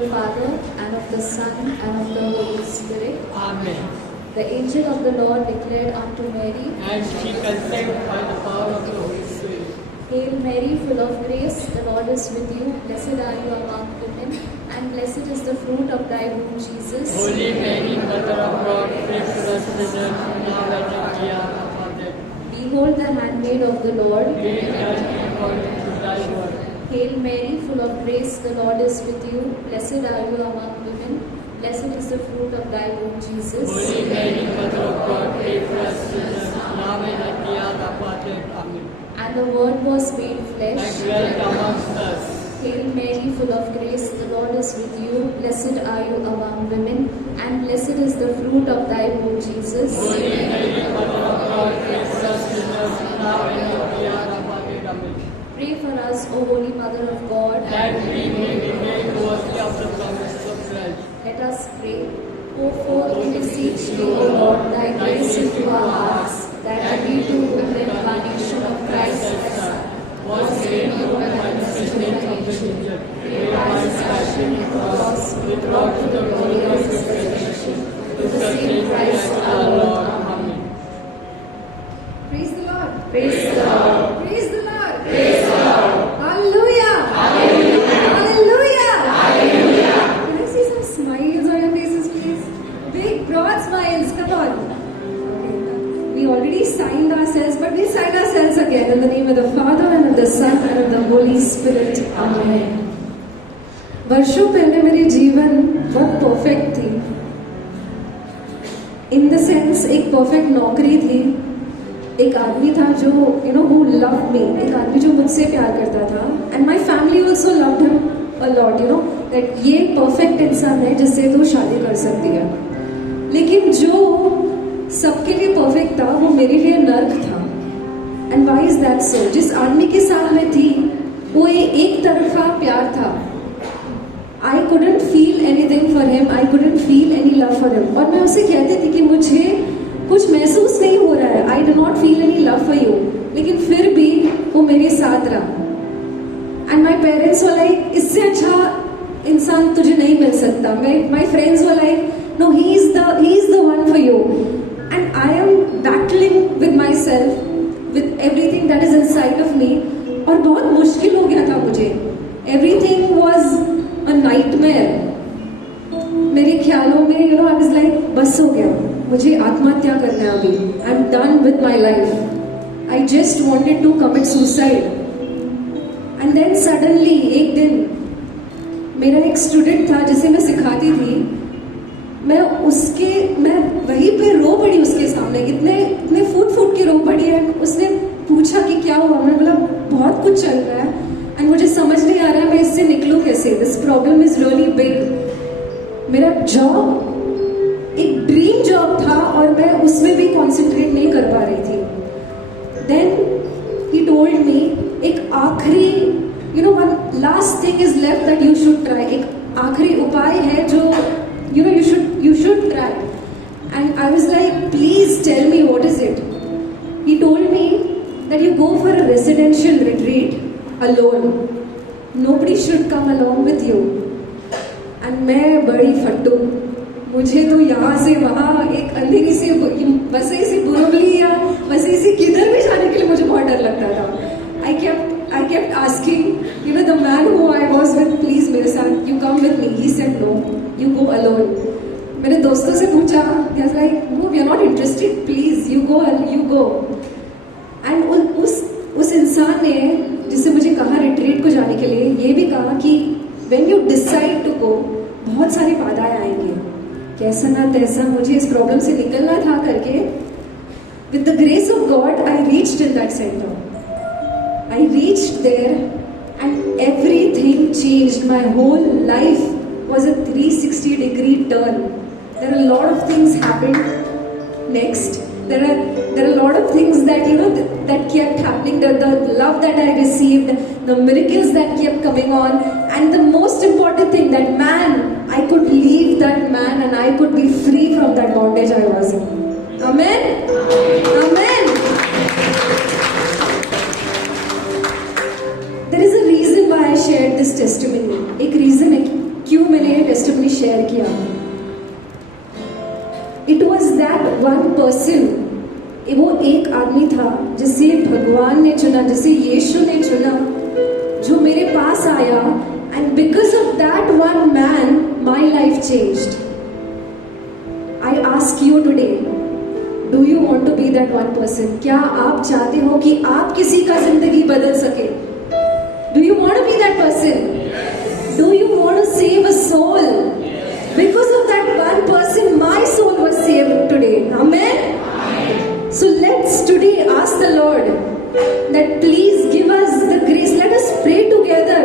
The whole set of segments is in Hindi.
the Father, and of the Son, and of the Holy Spirit. Amen. The angel of the Lord declared unto Mary, And she conceived by the power of the Holy Spirit. Hail Mary, full of grace, the Lord is with you. Blessed are you among women, and blessed is the fruit of thy womb, Jesus. Holy Mary, Mother of God, pray for us sinners, now and at the hour of our death. Behold the handmaid of the Lord. Be it as according to thy word. Hail Mary, full of grace, the Lord is with you. Blessed are you among women. Blessed is the fruit of thy womb, Jesus. Holy Mary, Mother of God, pray for us sinners, now and at the hour of our death. Amen. And the Word was made And flesh. dwelt amongst us. Hail Mary, full of grace, the Lord is with you. Blessed are you among women, and blessed is the fruit of thy womb, Jesus. Holy Mary, Mother of God, pray for us sinners, now and at the hour of our death. Amen. Pray for us, O Holy Mother of God. That we may be made worthy of the promises of Christ. Let us pray. O forth we beseech thee, O Lord, thy grace into our hearts, that we too with the incarnation of Christ thy Son, Was made known by the sacrament of the angel, made by his passion and cross, with brought to the glory of his resurrection, with the same Christ our Lord. Amen. Praise the Lord. Praise the Lord. Praise the Lord. Praise the Lord. Hallelujah. Hallelujah. Hallelujah. Can I see some smiles on your faces, please? Big, broad smiles. Come on. Okay. We already signed ourselves, but we sign ourselves again in the name of the Father and of the Son and of the Holy Spirit. Amen. वर्षों पहले मेरी जीवन बहुत परफेक्ट थी. इन द सेंस एक परफेक्ट नौकरी थी, एक आदमी था जो हु लव्ड मी, एक आदमी जो मुझसे प्यार करता था, and my family also loved him a lot, that ये परफेक्ट इंसान है जिससे तो शादी कर सकती है. लेकिन जो सबके लिए परफेक्ट था वो मेरे लिए नर्क था. And why is that so? जिस आदमी के साथ मैं थी वो एक तरफा प्यार था. I couldn't feel anything for him, I couldn't feel any love for him. और मैं उसे कहती थी कि मुझे कुछ महसूस नहीं हो रहा है, I do not feel any love for you. लेकिन फिर भी वो मेरे साथ रहा. And my parents were like, इससे अच्छा इंसान तुझे नहीं मिल सकता. My friends were like, no, he is the one for you. And I am battling with myself, with everything that is inside of me. और बहुत मुश्किल हो गया था मुझे. Everything was a nightmare. मेरे ख्यालों में I was like, बस हो गया, मुझे आत्महत्या करना है अभी. I'm done with my life. I just wanted to commit suicide. And then suddenly एक दिन मेरा एक स्टूडेंट था जिसे मैं सिखाती थी, मैं वहीं पे रो पड़ी उसके सामने, इतने फूट के रो पड़ी है. उसने पूछा कि क्या हुआ, मैंने बोला बहुत कुछ चल रहा है एंड मुझे समझ नहीं आ रहा है मैं इससे निकलूं कैसे. This problem is really big. मेरा जॉब एक ड्रीम जॉब था और मैं उसमें भी कॉन्सेंट्रेट नहीं कर पा रही थी. देन ही टोल्ड मी एक आखिरी one last thing is left that you should try. एक आखिरी उपाय है जो you should try. And I was like, please tell me what is it. He told me that you go for a residential retreat alone. Nobody should come along with you. And मैं बड़ी फट्टू, मुझे तो यहाँ से वहाँ एक अंधेरी से वसई से बुरबली या वसई से किधर भी जाने के लिए मुझे बहुत डर लगता था. I kept asking, the man who I was with, please मेरे साथ, you come with me. He said no, you go alone. मैंने दोस्तों से पूछा, they was like, no, we are not interested, please, you go. And उस इंसान ने जिससे मुझे कहा रिट्रीट को जाने के लिए, ये भी कहा कि when you decide to go, बहुत सारी बाधाएं आएंगी, कैसा ना तैसा मुझे इस प्रॉब्लम से निकलना था करके. With the grace of God, I reached in that center. I reached there and everything changed. My whole life was a 360-degree turn. There are a lot of things happened next. There are a lot of things that that kept happening. The love that I received, the miracles that kept coming on, and the most important thing, that I could leave that man and I could be free from that bondage I was in. Amen. Amen. There is a reason why I shared this testimony. एक reason है क्यों मैंने शेयर किया. It was that one person, वो एक आदमी था जिसे भगवान ने चुना, जिसे यीशु ने चुना, जो मेरे पास आया. And because of that one man my life changed. I ask you today, do you want to be that one person? क्या आप चाहते हो कि आप किसी का जिंदगी बदल सके? Do you want to be that person? Do you want to save a soul? Because of that one person, my soul was saved today. Amen? So let's today ask the Lord that please give us the grace. Let us pray together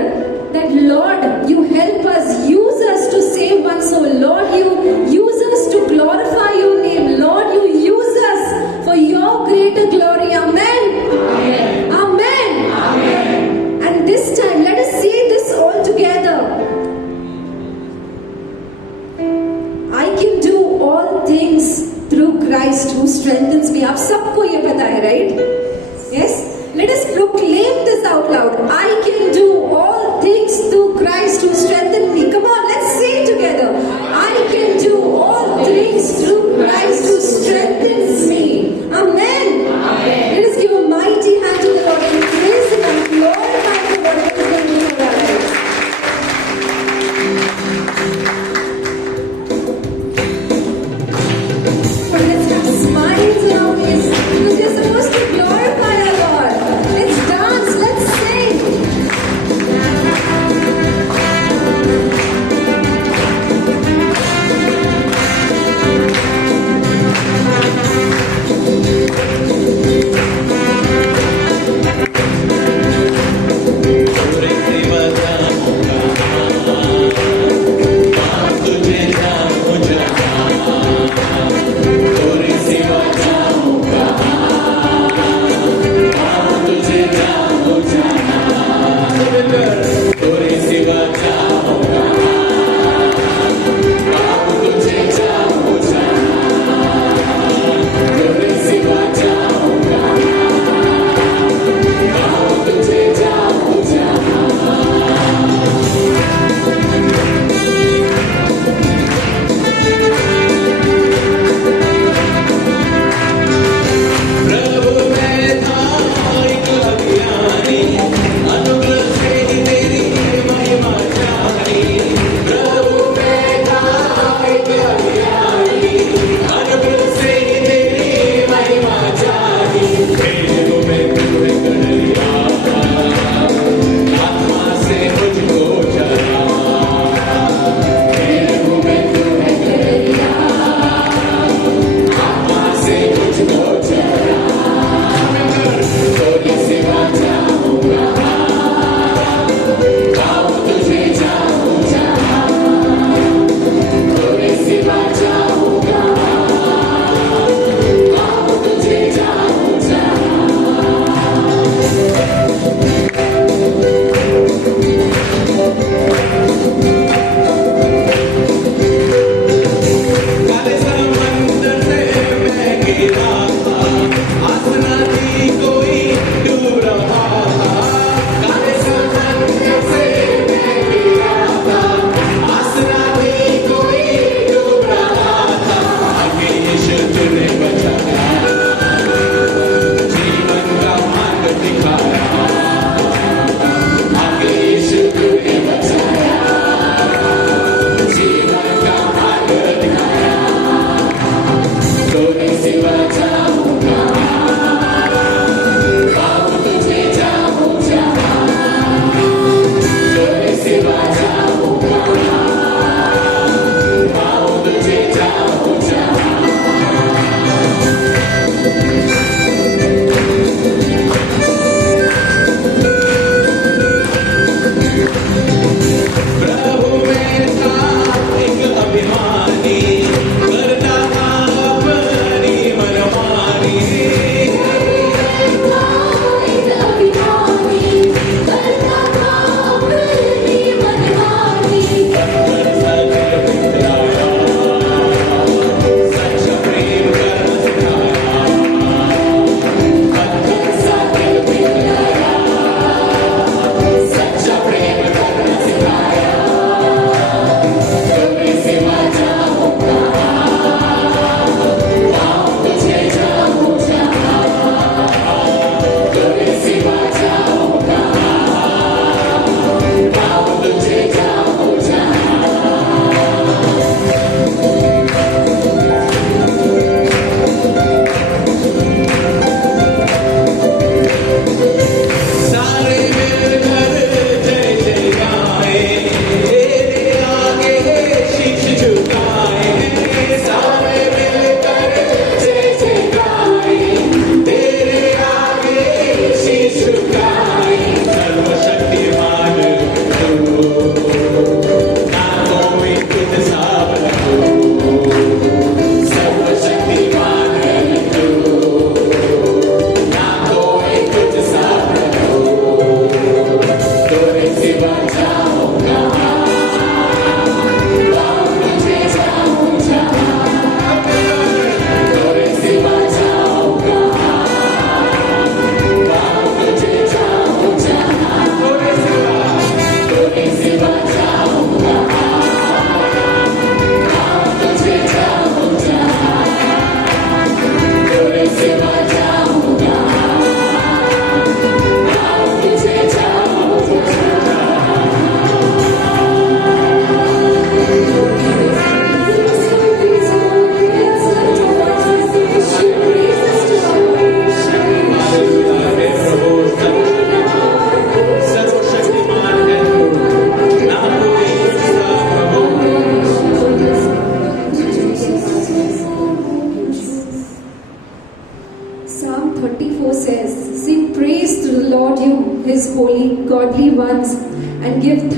that Lord, you help us, use us to save one soul. Lord, you use us to glorify your name. Lord, you use us for your greater glory. Amen? Amen. Amen. Amen. And this time, let us say this all together. I can do all things through Christ who strengthens me. आप सबको ये पता है, right? Yes? Let us proclaim this out loud. I can do all things through Christ who strengthens me. Come on, let's say it together. I can do all things through Christ who strengthens me. Amen. Amen. Let us give a mighty hand to the Lord and praise Him and glorify Him for what He is doing in our lives. Let's have smiles on our face because we are supposed to glorify our Lord. Let's dance, let's sing.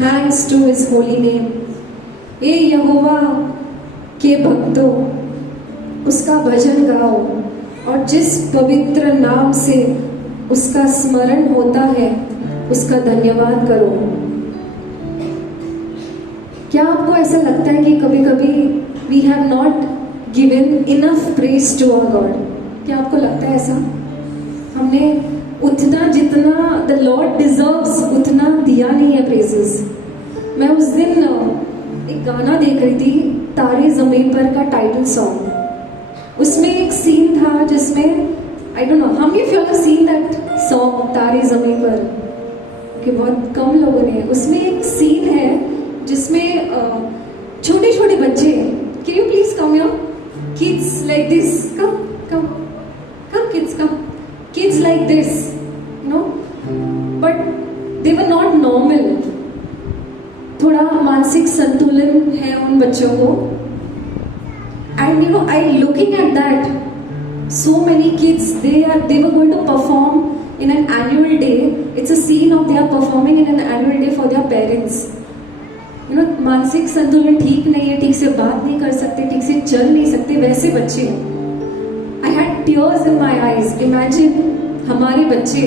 thanks to his holy name. ए यहोवा के भक्तों, उसका भजन गाओ और जिस पवित्र नाम से उसका स्मरण होता है उसका धन्यवाद करो। क्या आपको ऐसा लगता है कि कभी कभी we have not given enough praise to our God? क्या आपको लगता है ऐसा? हमने उतना जितना द लॉर्ड डिजर्व्स उतना दिया नहीं है प्रेजेस। मैं उस दिन एक गाना देख रही थी, तारे ज़मीन पर का टाइटल सॉन्ग। उसमें एक सीन था जिसमें I don't know how many of you have seen that song तारे ज़मीन पर, कि बहुत कम लोगों ने। उसमें एक सीन है जिसमें छोटे छोटे बच्चे, can you please come your kids like this, come come come kids, come kids like this, you know, but they were not normal. थोड़ा मानसिक संतुलन है उन बच्चों को। And you know, I looking at that, so many kids, they were going to perform in an annual day. It's a scene of they are performing in an annual day for their parents. You know, मानसिक संतुलन ठीक नहीं है, ठीक से बात नहीं कर सकते, ठीक से चल नहीं सकते, वैसे बच्चे। I had tears in my eyes. Imagine हमारे बच्चे,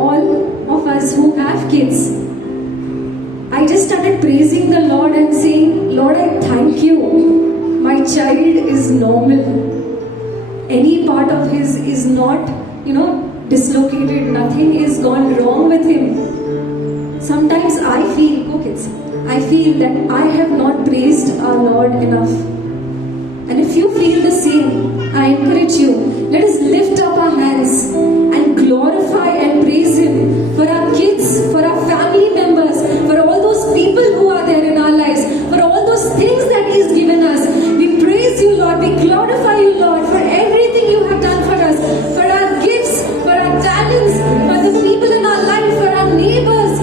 all of us who have kids. I just started praising the Lord and saying, Lord, I thank you. My child is normal. Any part of his is not, you know, dislocated. Nothing is gone wrong with him. Sometimes I feel, go kids, I feel that I have not praised our Lord enough. And if you feel the same, I encourage you, let us lift up our hands and glorify and praise Him for our kids, for our family members, for all those people who are there in our lives, for all those things that He has given us. We praise you, Lord. We glorify you, Lord, for everything you have done for us, for our gifts, for our talents, for the people in our life, for our neighbors,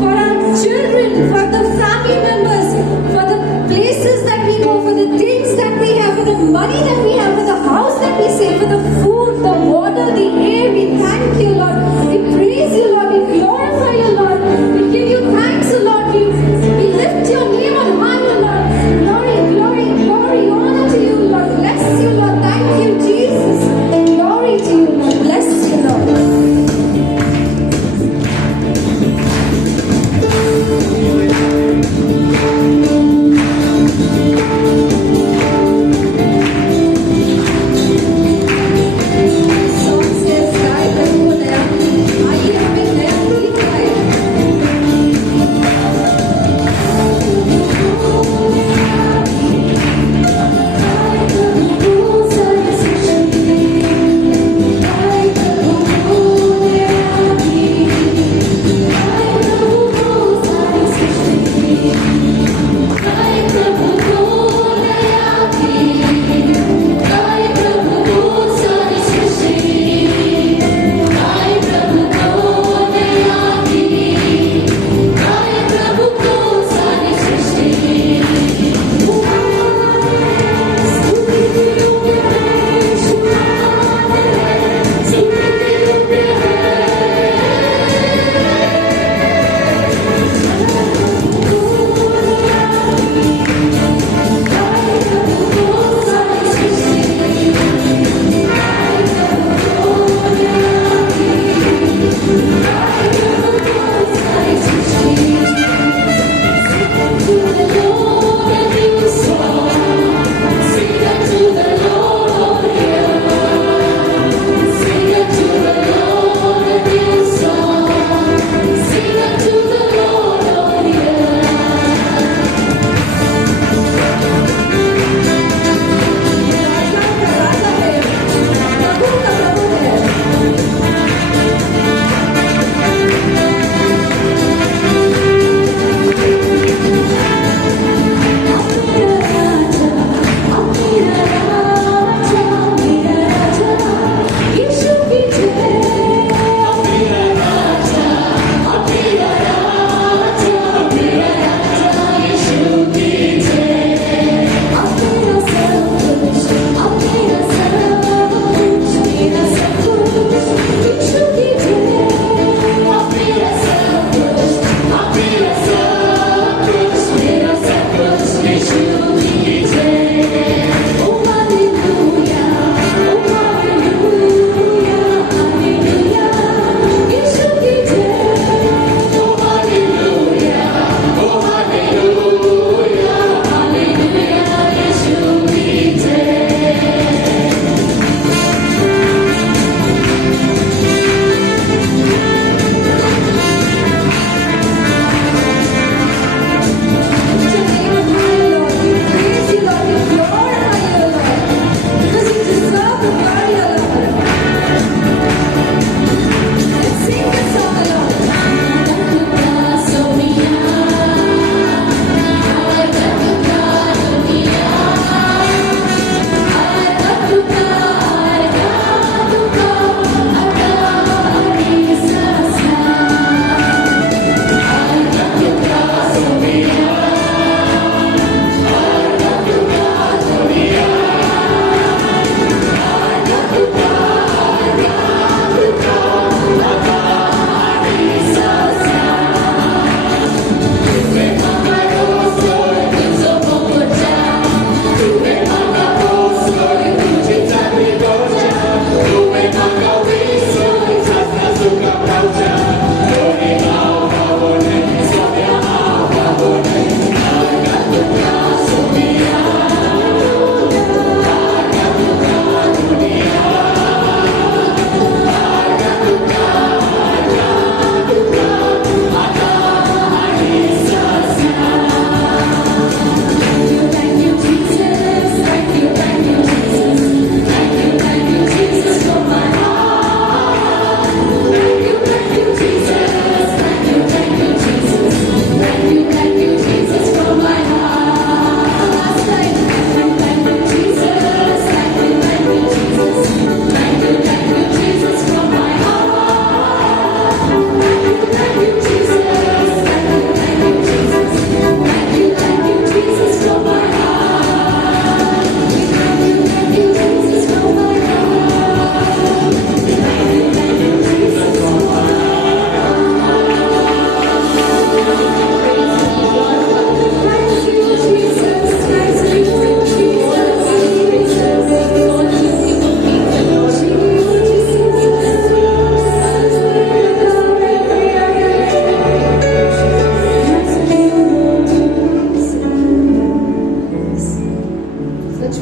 for our children, for the family members, for the places that we go, for the things that we have, for the money that we have, for the house that we save, for the food, the water, the air. We thank you, Lord. We praise you, Lord. We glorify you, Lord. We give you thanks, Lord. We lift your name on high, Lord. Glory, glory, glory, honor to you, Lord. Bless you, Lord.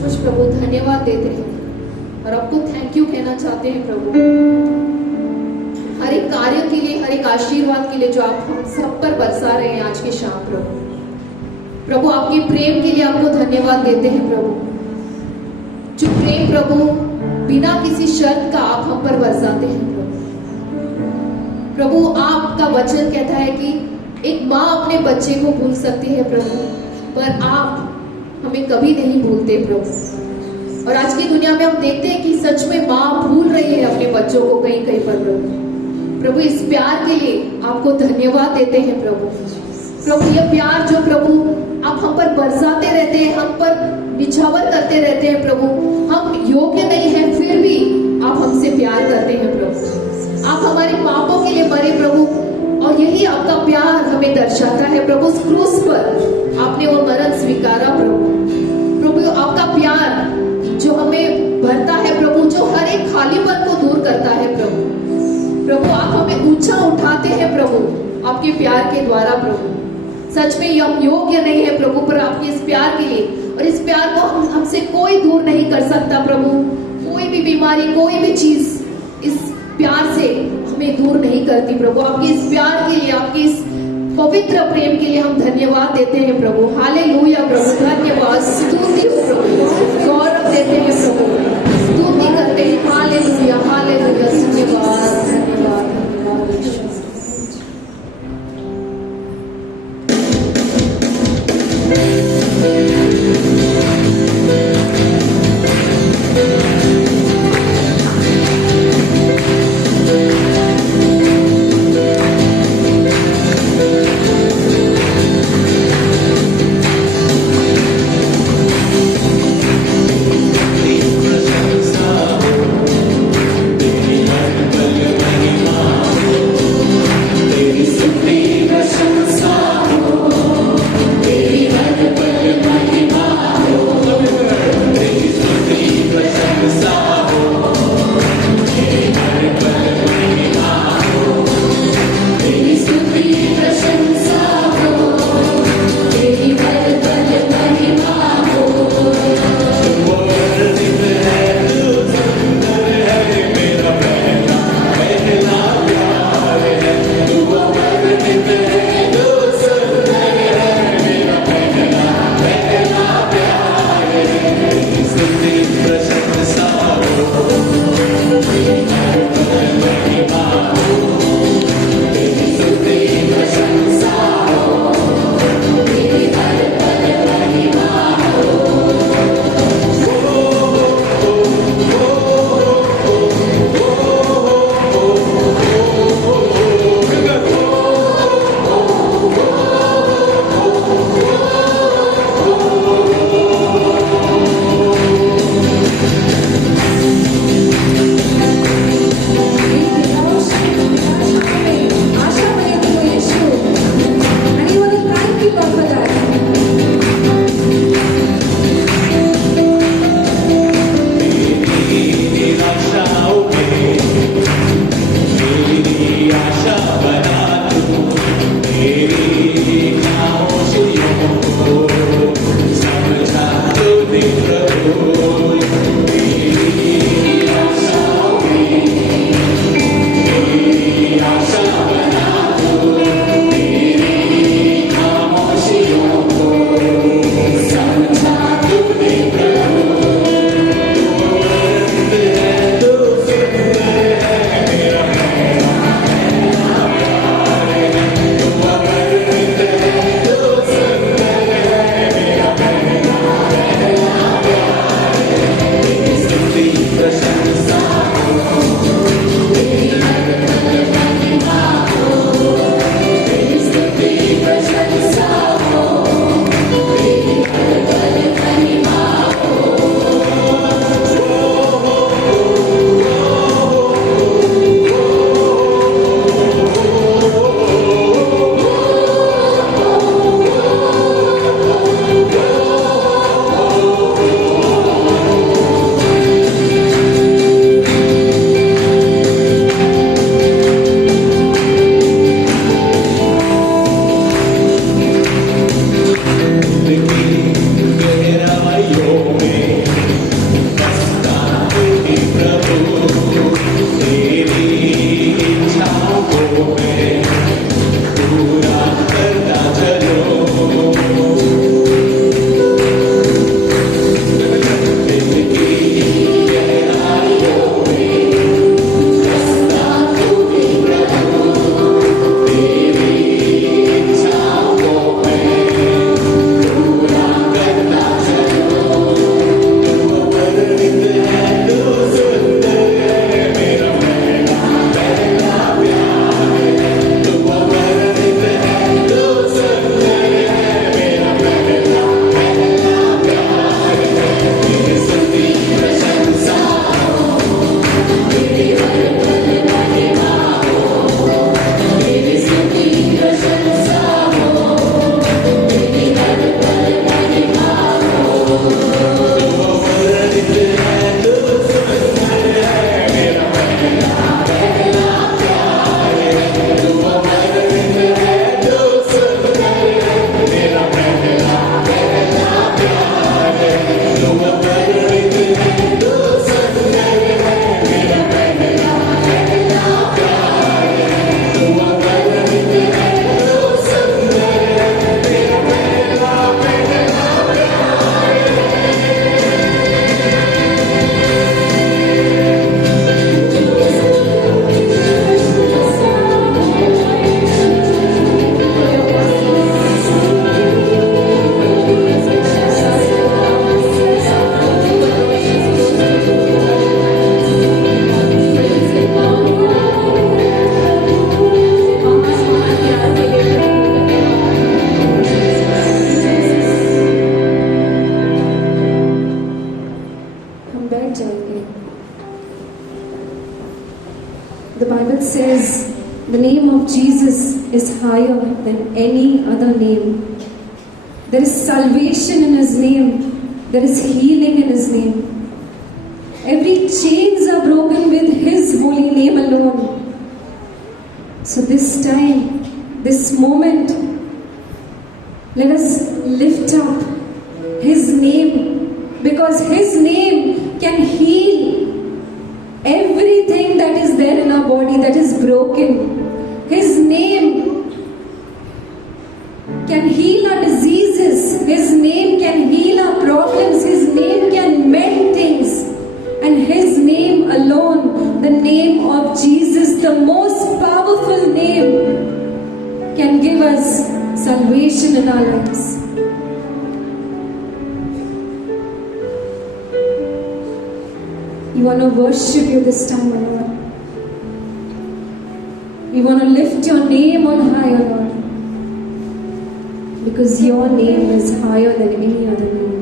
सचमुच प्रभु धन्यवाद देते हैं और आपको थैंक यू कहना चाहते हैं प्रभु, हर एक कार्य के लिए, हर एक आशीर्वाद के लिए जो आप हम सब पर बरसा रहे हैं आज की शाम प्रभु। प्रभु आपके प्रेम के लिए आपको धन्यवाद देते हैं प्रभु, जो प्रेम प्रभु बिना किसी शर्त का आप हम पर बरसाते हैं प्रभु। प्रभु आपका वचन कहता है कि एक माँ अपने बच्चे को भूल सकती है प्रभु, पर आप हमें कभी नहीं भूलते प्रभु। और आज की दुनिया में हम देखते हैं कि सच में माँ भूल रही है अपने बच्चों को कहीं कहीं पर प्रभु। प्रभु इस प्यार के लिए आपको धन्यवाद देते हैं प्रभु। प्रभु यह प्यार जो प्रभु आप हम पर बरसाते रहते हैं, हम पर निछावर करते रहते हैं प्रभु, हम योग्य नहीं है फिर भी आप हमसे प्यार करते हैं प्रभु। आप हमारे पापों के लिए मरे प्रभु, और यही आपका प्यार हमें दर्शाता है प्रभु। उस क्रूस पर आपने वो मरण स्वीकारा प्रभु। प्रभु आपका प्यार जो हमें भरता है प्रभु, जो हर एक खालीपन को दूर करता है प्रभु। प्रभु आप हमें ऊंचा उठाते हैं प्रभु आपके प्यार के द्वारा प्रभु। सच में हम योग्य नहीं है प्रभु, पर आपके इस प्यार के लिए, और इस प्यार को हमसे कोई दूर नहीं कर सकता प्रभु। कोई भी बीमारी, कोई भी चीज इस प्यार से हमें दूर नहीं करती प्रभु। आपके इस प्यार के लिए, आपके इस पवित्र प्रेम के लिए हम धन्यवाद देते हैं प्रभु। हालेलुया प्रभु, धन्यवाद, स्तुति हो प्रभु, गौरव देते हैं प्रभु, स्तुति करते हैं। हालेलुया हालेलुया, धन्यवाद धन्यवाद धन्यवाद। Bible says the name of Jesus is higher than any other name. There is salvation in His name. There is healing in His name. Every chains are broken with His holy name alone. So this time, this moment, let us lift up His name, because His name can heal everything that is there in our body that is broken. His name can heal our diseases. His name can heal our problems. His name can mend things. And His name alone, the name of Jesus, the most powerful name, can give us salvation in our lives. We want to worship You this time, O Lord. We want to lift Your name on high, O Lord, because Your name is higher than any other name.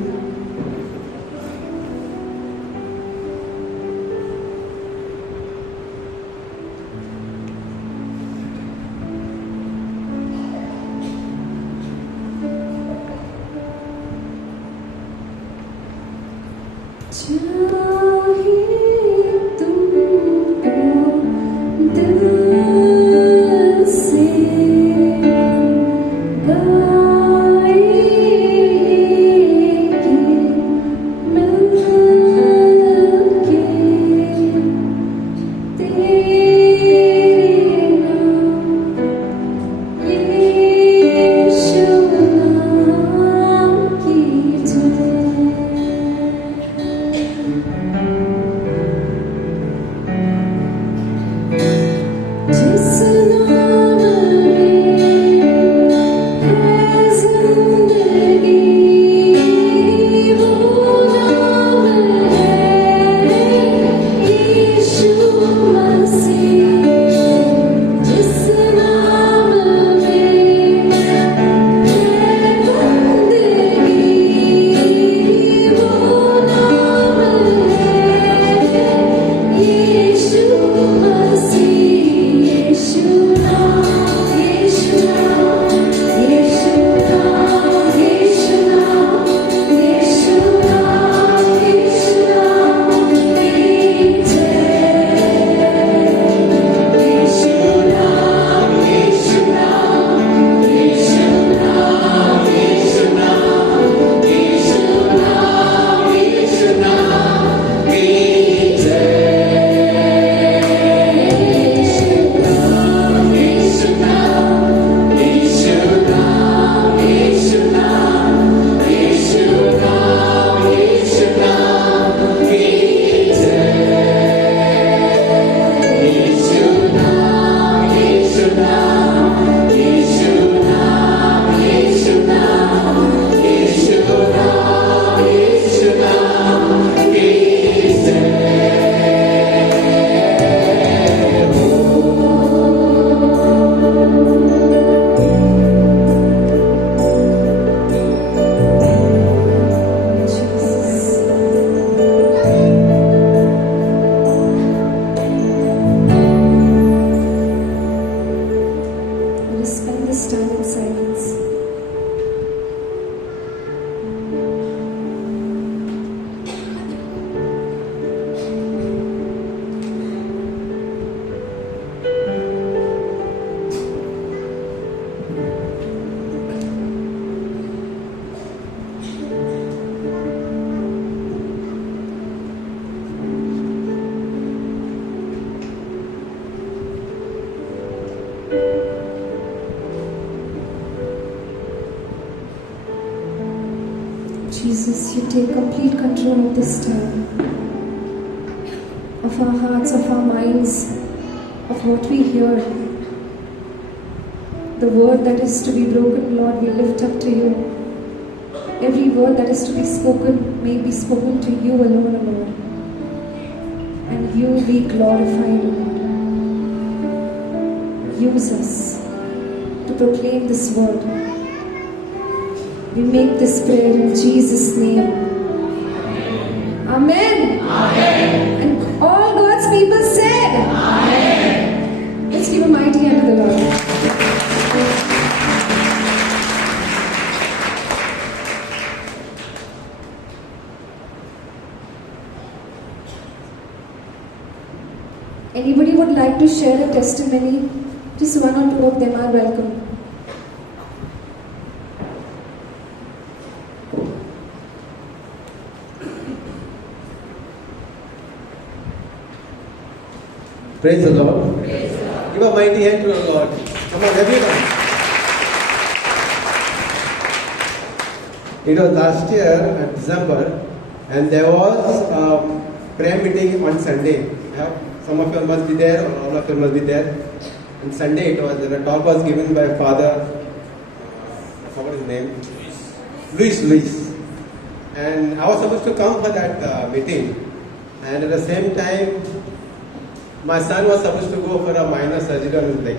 Jesus, You take complete control of this time, of our hearts, of our minds, of what we hear. The word that is to be broken, Lord, we lift up to You. Every word that is to be spoken may be spoken to You alone, O Lord. And You be glorified, O Lord. Use us to proclaim this word. We make this prayer in Jesus' name. Amen. Amen. And all God's people said, Amen. Anybody would like to share a testimony? Just one or two of them are welcome. Praise the Lord. Give a mighty hand to the Lord. Come on, everyone. It was last year at December, and there was a prayer meeting on Sunday. Yeah? Some of you must be there, or all of you must be there. On Sunday it was, and a talk was given by Father, I forgot his name, Luis. And I was supposed to come for that meeting, and at the same time, my son was supposed to go for a minor surgery on his leg.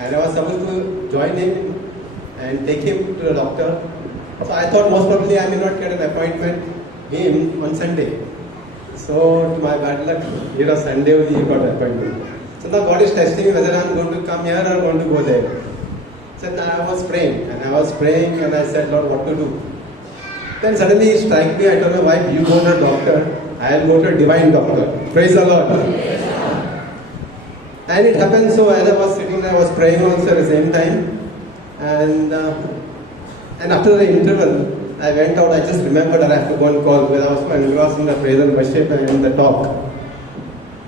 And I was supposed to join him and take him to the doctor. So I thought most probably I may not get an appointment him on Sunday. So to my bad luck, Sunday only he got an appointment. So now God is testing me whether I am going to come here or going to go there. So I was praying and I said, Lord, what to do? Then suddenly he struck me. I told my wife, you go to the doctor, I will go to a divine doctor. Praise the Lord. And it happened so as I was sitting there, I was praying also at the same time. And after the interval, I went out. I just remembered that I have to go and call because I was engrossed in the praise and worship and the talk.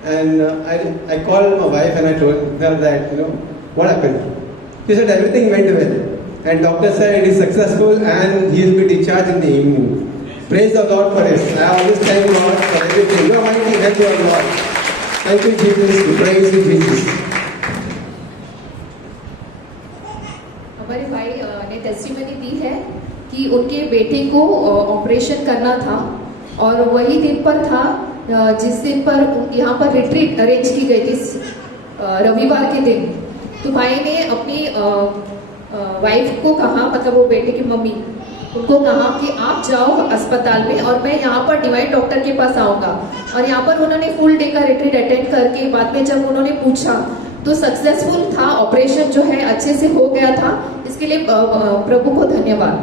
And I called my wife and I told her that, what happened? She said everything went well. And doctor said it is successful and he will be discharged in the evening. Praise the Lord for this. I always thank God for everything. You are mighty help your Lord. Thank you, Jesus. Praise you, Jesus. हमारे भाई ने टेस्टिमनी दी है कि उनके बेटे को ऑपरेशन करना था और वही दिन पर था जिस दिन पर यहाँ पर रिट्रीट अरेंज की गई थी रविवार के दिन। तो भाई ने अपनी वाइफ को कहा, मतलब वो बेटे की मम्मी, उनको कहा कि आप जाओ अस्पताल में और मैं यहाँ पर डिवाइन डॉक्टर के पास आऊँगा। और यहाँ पर उन्होंने फुल डे का रिट्रीट अटेंड करके बाद में जब उन्होंने पूछा तो सक्सेसफुल था, ऑपरेशन जो है अच्छे से हो गया था। इसके लिए प्रभु को धन्यवाद।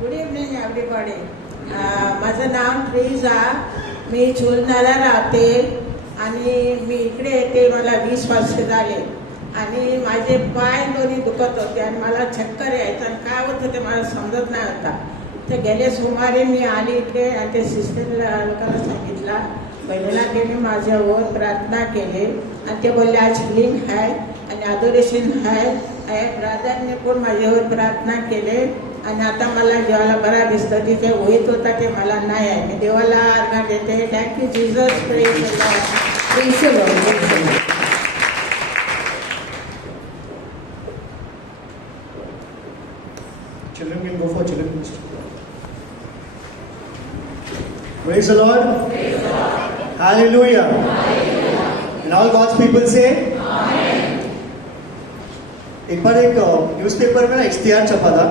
Good evening everybody. माझं नाव ट्रीजा. मी चुलनाला राहते आणि मी इकडे येते. मला 20 वर्ष झाले आणि माझे पाय दोन्ही दुखत होते आणि मला चक्कर यायचं आणि काय होतं ते मला समजत नाही होता. तर गेले सोमवारी मी आली इकडे आणि ते सिस्टरला लोकांना सांगितलं, बहिणीला त्यांनी माझ्यावर प्रार्थना केली आणि ते बोलले आज हिलिंग आहे आणि अडोरेशन आहे. ब्रदरने पण माझ्यावर प्रार्थना केले आणि आता मला देवाला बरा दिसतं. तिथे होईत होता ते मला नाही आहे. मी देवाला अर्घा देते. Thank you Jesus. Praise the Lord. Children can go for children ministry. Praise the Lord. Praise the Lord. Hallelujah. Hallelujah. And all God's people say Amen. एक बार एक न्यूज़पेपर में ना इश्तिहार छपा था,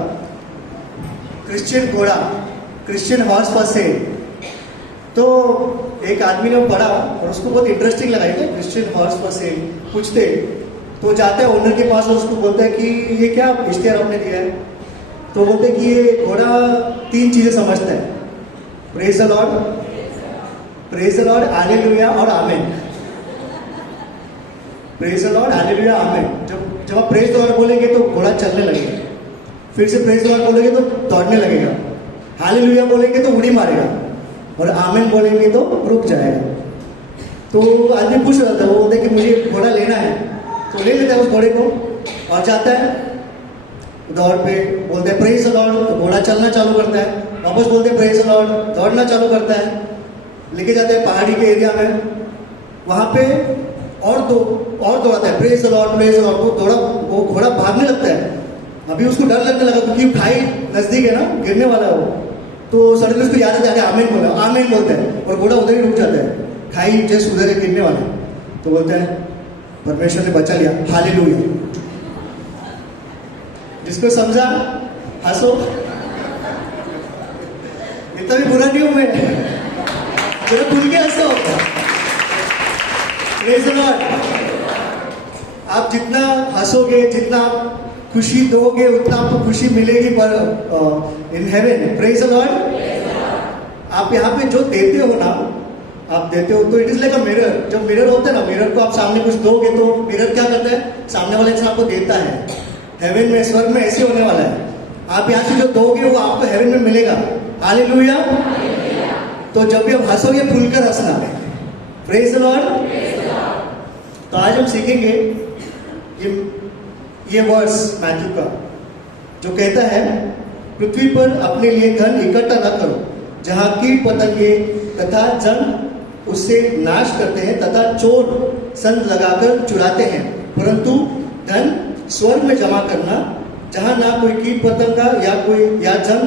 क्रिश्चियन घोड़ा, क्रिश्चियन हॉर्स फॉर सेल. तो एक आदमी ने पढ़ा और उसको बहुत इंटरेस्टिंग लगा था, क्रिश्चियन हॉर्स फॉर सेल. पूछते तो जाता है ओनर के पास और उसको बोलता है कि ये क्या इश्तिहार आपने दिया है. तो बोलते कि ये घोड़ा 3 चीजें समझता है, praise the Lord, praise the Lord, hallelujah और आमेन. प्रेज द लॉर्ड, हालेलुया, आमेन. जब आप प्रेज द लॉर्ड बोलेंगे तो घोड़ा चलने लगेगा. फिर से प्रेज द लॉर्ड बोलेंगे तो दौड़ने लगेगा. हालेलुया बोलेंगे तो उड़ी मारेगा और आमेन बोलेंगे तो रुक जाएगा. तो आदमी पूछ रहा था, वो बोलते कि मुझे घोड़ा लेना है. तो ले लेता है उस घोड़े को और जाता है दौड़ पे. बोलते हैं प्रेज द लॉर्ड, तो घोड़ा चलना चालू करता है. वापस बोलते हैं प्रेज द लॉर्ड, दौड़ना चालू करता है. लेके जाते हैं पहाड़ी के एरिया में, वहां पे और दौड़ाता है praise the Lord, praise the Lord. वो घोड़ा भागने लगता है. अभी उसको डर लगने लगा क्योंकि खाई नजदीक है ना, गिरने वाला है वो. तो सडनली उसको याद आता है आमेन बोला, आमेन बोलता है और घोड़ा उधर ही रुक जाता है. खाई जस्ट उधर ही गिरने वाला. तो बोलता है परमेश्वर ने बचा लिया, हालेलुया. जिसको समझा हंसो. इतना भी बुरा नहीं हूं मैं, जरा खुल के हंसो. Praise the Lord. आप जितना हंसोगे, जितना खुशी दोगे उतना आपको खुशी मिलेगी, पर in heaven, praise the Lord. आप यहाँ पे जो देते हो ना, आप देते हो तो it is like a mirror. जब मिरर होता है ना, मिरर को आप सामने कुछ दोगे तो मिरर क्या करता है, सामने वाले इंसान को देता है। हेवन में, स्वर्ग में ऐसे होने वाला है, आप यहाँ से जो दोगे वो आपको हेवन में मिलेगा। हालेलुया। तो जब भी आप हंसोगे खुलकर हंसना, प्रेज द लॉर्ड। तो आज हम सीखेंगे ये वर्स मैथ्यू का, जो कहता है पृथ्वी पर अपने लिए धन इकट्ठा न करो, जहां कीट पतंगे तथा जंग उससे नाश करते हैं तथा चोर संग लगाकर चुराते हैं, परंतु धन स्वर्ग में जमा करना, जहां ना कोई कीट पतंगा या जंग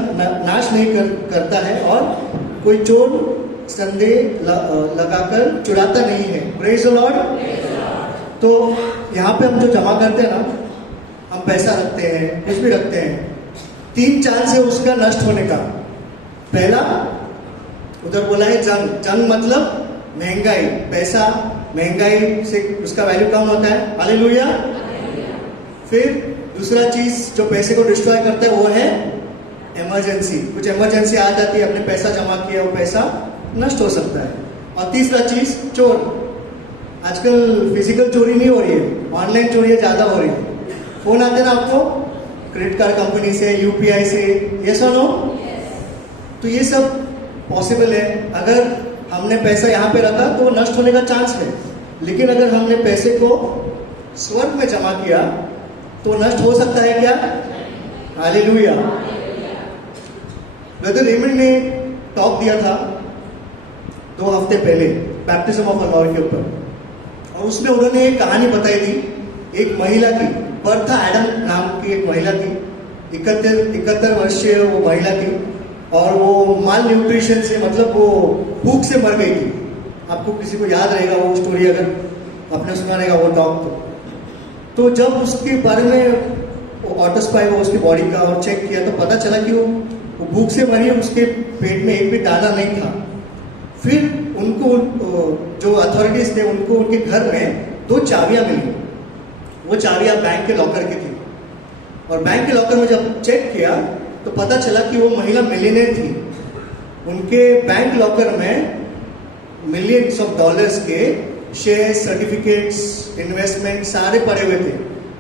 नाश नहीं करता है और कोई चोर संदेह लगाकर चुराता नहीं है। Praise the Lord. तो यहाँ पे हम जो जमा करते हैं ना, हम पैसा रखते हैं, कुछ भी रखते हैं, 3 चांस है उसका नष्ट होने का। पहला, उधर बोला है जंग। जंग मतलब महंगाई, पैसा महंगाई से उसका वैल्यू कम होता है। हालेलुया। फिर दूसरा चीज जो पैसे को डिस्ट्रॉय करता है वो है इमरजेंसी। कुछ इमरजेंसी आ जाती है, आपने पैसा जमा किया, वो पैसा नष्ट हो सकता है। और तीसरा चीज चोर। आजकल फिजिकल चोरी नहीं हो रही है, ऑनलाइन चोरियां ज्यादा हो रही है। फोन आते ना आपको क्रेडिट कार्ड कंपनी से, यूपीआई से, ये सब नो। तो ये सब पॉसिबल है। अगर हमने पैसा यहाँ पे रखा तो नष्ट होने का चांस है, लेकिन अगर हमने पैसे को स्वर्ग में जमा किया तो नष्ट हो सकता है क्या? हालेलुया। ब्रदर रेमंड ने टॉक दिया था 2 हफ्ते पहले बैप्टिज्म ऑफ द लॉर्ड के ऊपर, और उसमें उन्होंने एक कहानी बताई थी एक महिला की। बर्था एडम नाम की एक महिला थी, 71 वर्षीय वो महिला थी, और वो माल न्यूट्रिशन से, मतलब वो भूख से मर गई थी। आपको किसी को याद रहेगा वो स्टोरी, अगर आपने सुना रहेगा वो टॉक। तो जब उसके बारे में ऑटोस्पाई हुआ उसकी बॉडी का और चेक किया तो पता चला कि वो भूख से मरी, उसके पेट में एक भी दाना नहीं था। फिर उनको जो अथॉरिटीज थे उनको उनके घर में 2 चाबियां मिली। वो चाबियां बैंक के लॉकर की थी, और बैंक के लॉकर में जब चेक किया तो पता चला कि वो महिला मिलियनेयर थी। उनके बैंक लॉकर में मिलियंस ऑफ डॉलर्स के शेयर, सर्टिफिकेट्स, इन्वेस्टमेंट सारे पड़े हुए थे,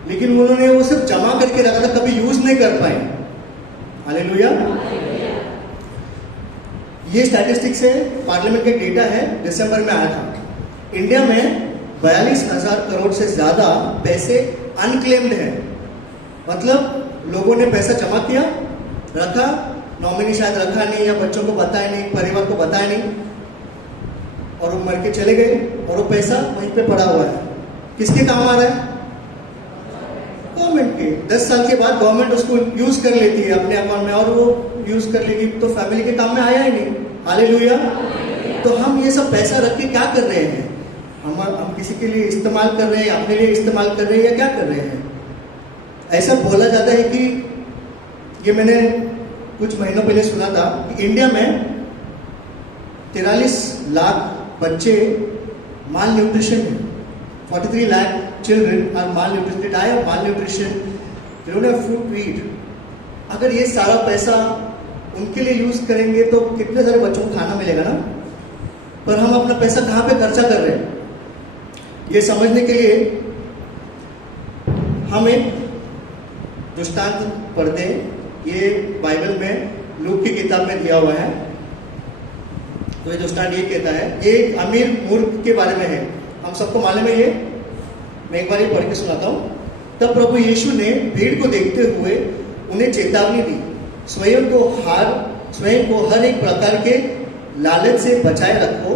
लेकिन उन्होंने वो सब जमा करके रखा था, कभी यूज नहीं कर पाए। हालेलुया। ये स्टैटिस्टिक्स है, पार्लियामेंट का डेटा है, दिसंबर में आया था। इंडिया में 42,000 करोड़ से ज्यादा पैसे अनक्लेम्ड है। मतलब लोगों ने पैसा जमा किया, रखा, नॉमिनी शायद रखा नहीं, या बच्चों को बताया नहीं, परिवार को बताया नहीं, और वो मर के चले गए, और वो पैसा वहीं पे पड़ा हुआ है। किसके काम आ रहा है? गवर्नमेंट के। 10 साल के बाद गवर्नमेंट उसको यूज कर लेती है अपने अकाउंट में, और वो यूज कर लेगी तो फैमिली के काम में आया ही नहीं। हालेलुया। तो हम ये सब पैसा रख के क्या कर रहे हैं? हम किसी के लिए इस्तेमाल कर रहे हैं, अपने लिए इस्तेमाल कर रहे हैं, या क्या कर रहे हैं? ऐसा बोला जाता है कि, ये मैंने कुछ महीनों पहले सुना था कि इंडिया में 43 लाख बच्चे माल न्यूट्रिशन है। 43 lakh children are malnutrition. They die of malnutrition. They don't have food to eat. अगर ये सारा पैसा उनके लिए यूज करेंगे तो कितने सारे बच्चों को खाना मिलेगा ना। पर हम अपना पैसा कहाँ पे खर्चा कर रहे हैं, ये समझने के लिए हम एक दृष्टांत पढ़ते हैं। ये बाइबल में लूक की किताब में दिया हुआ है। तो ये दृष्टांत ये कहता है, ये एक अमीर मूर्ख के बारे में है। हम सबको मालूम है ये, मैं एक बार ये पढ़ के सुनाता हूँ। तब प्रभु यीशु ने भीड़ को देखते हुए उन्हें चेतावनी दी, स्वयं को हर एक प्रकार के लालच से बचाए रखो।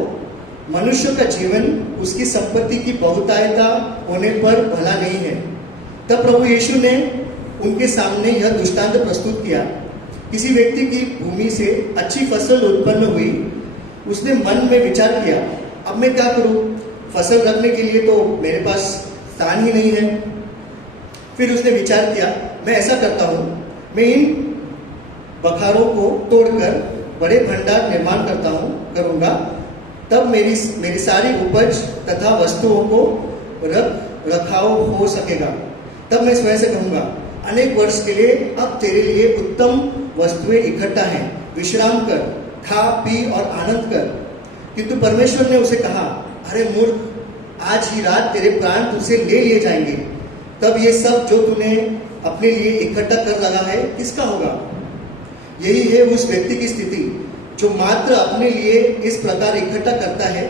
मनुष्य का जीवन उसकी संपत्ति की बहुतायता होने पर भला नहीं है। तब प्रभु यीशु ने उनके सामने यह दृष्टांत प्रस्तुत किया। किसी व्यक्ति की भूमि से अच्छी फसल उत्पन्न हुई। उसने मन में विचार किया, अब मैं क्या करूं? फसल रखने के लिए तो मेरे पास स्थान ही नहीं है। फिर उसने विचार किया, मैं ऐसा करता हूं, मैं इन बखारों को तोड़कर बड़े भंडार निर्माण करूंगा। तब मेरी सारी उपज तथा वस्तुओं को रख रखाव हो सकेगा। तब मैं स्वयं से कहूंगा, अनेक वर्ष के लिए अब तेरे लिए उत्तम वस्तुएं इकट्ठा हैं, विश्राम कर, खा पी और आनंद कर। किंतु परमेश्वर ने उसे कहा, अरे मूर्ख, आज ही रात तेरे प्राण तुझसे ले लिए जाएंगे। तब ये सब जो तूने अपने लिए इकट्ठा कर लगा है किसका होगा? यही है उस व्यक्ति की स्थिति जो मात्र अपने लिए इस प्रकार इकट्ठा करता है,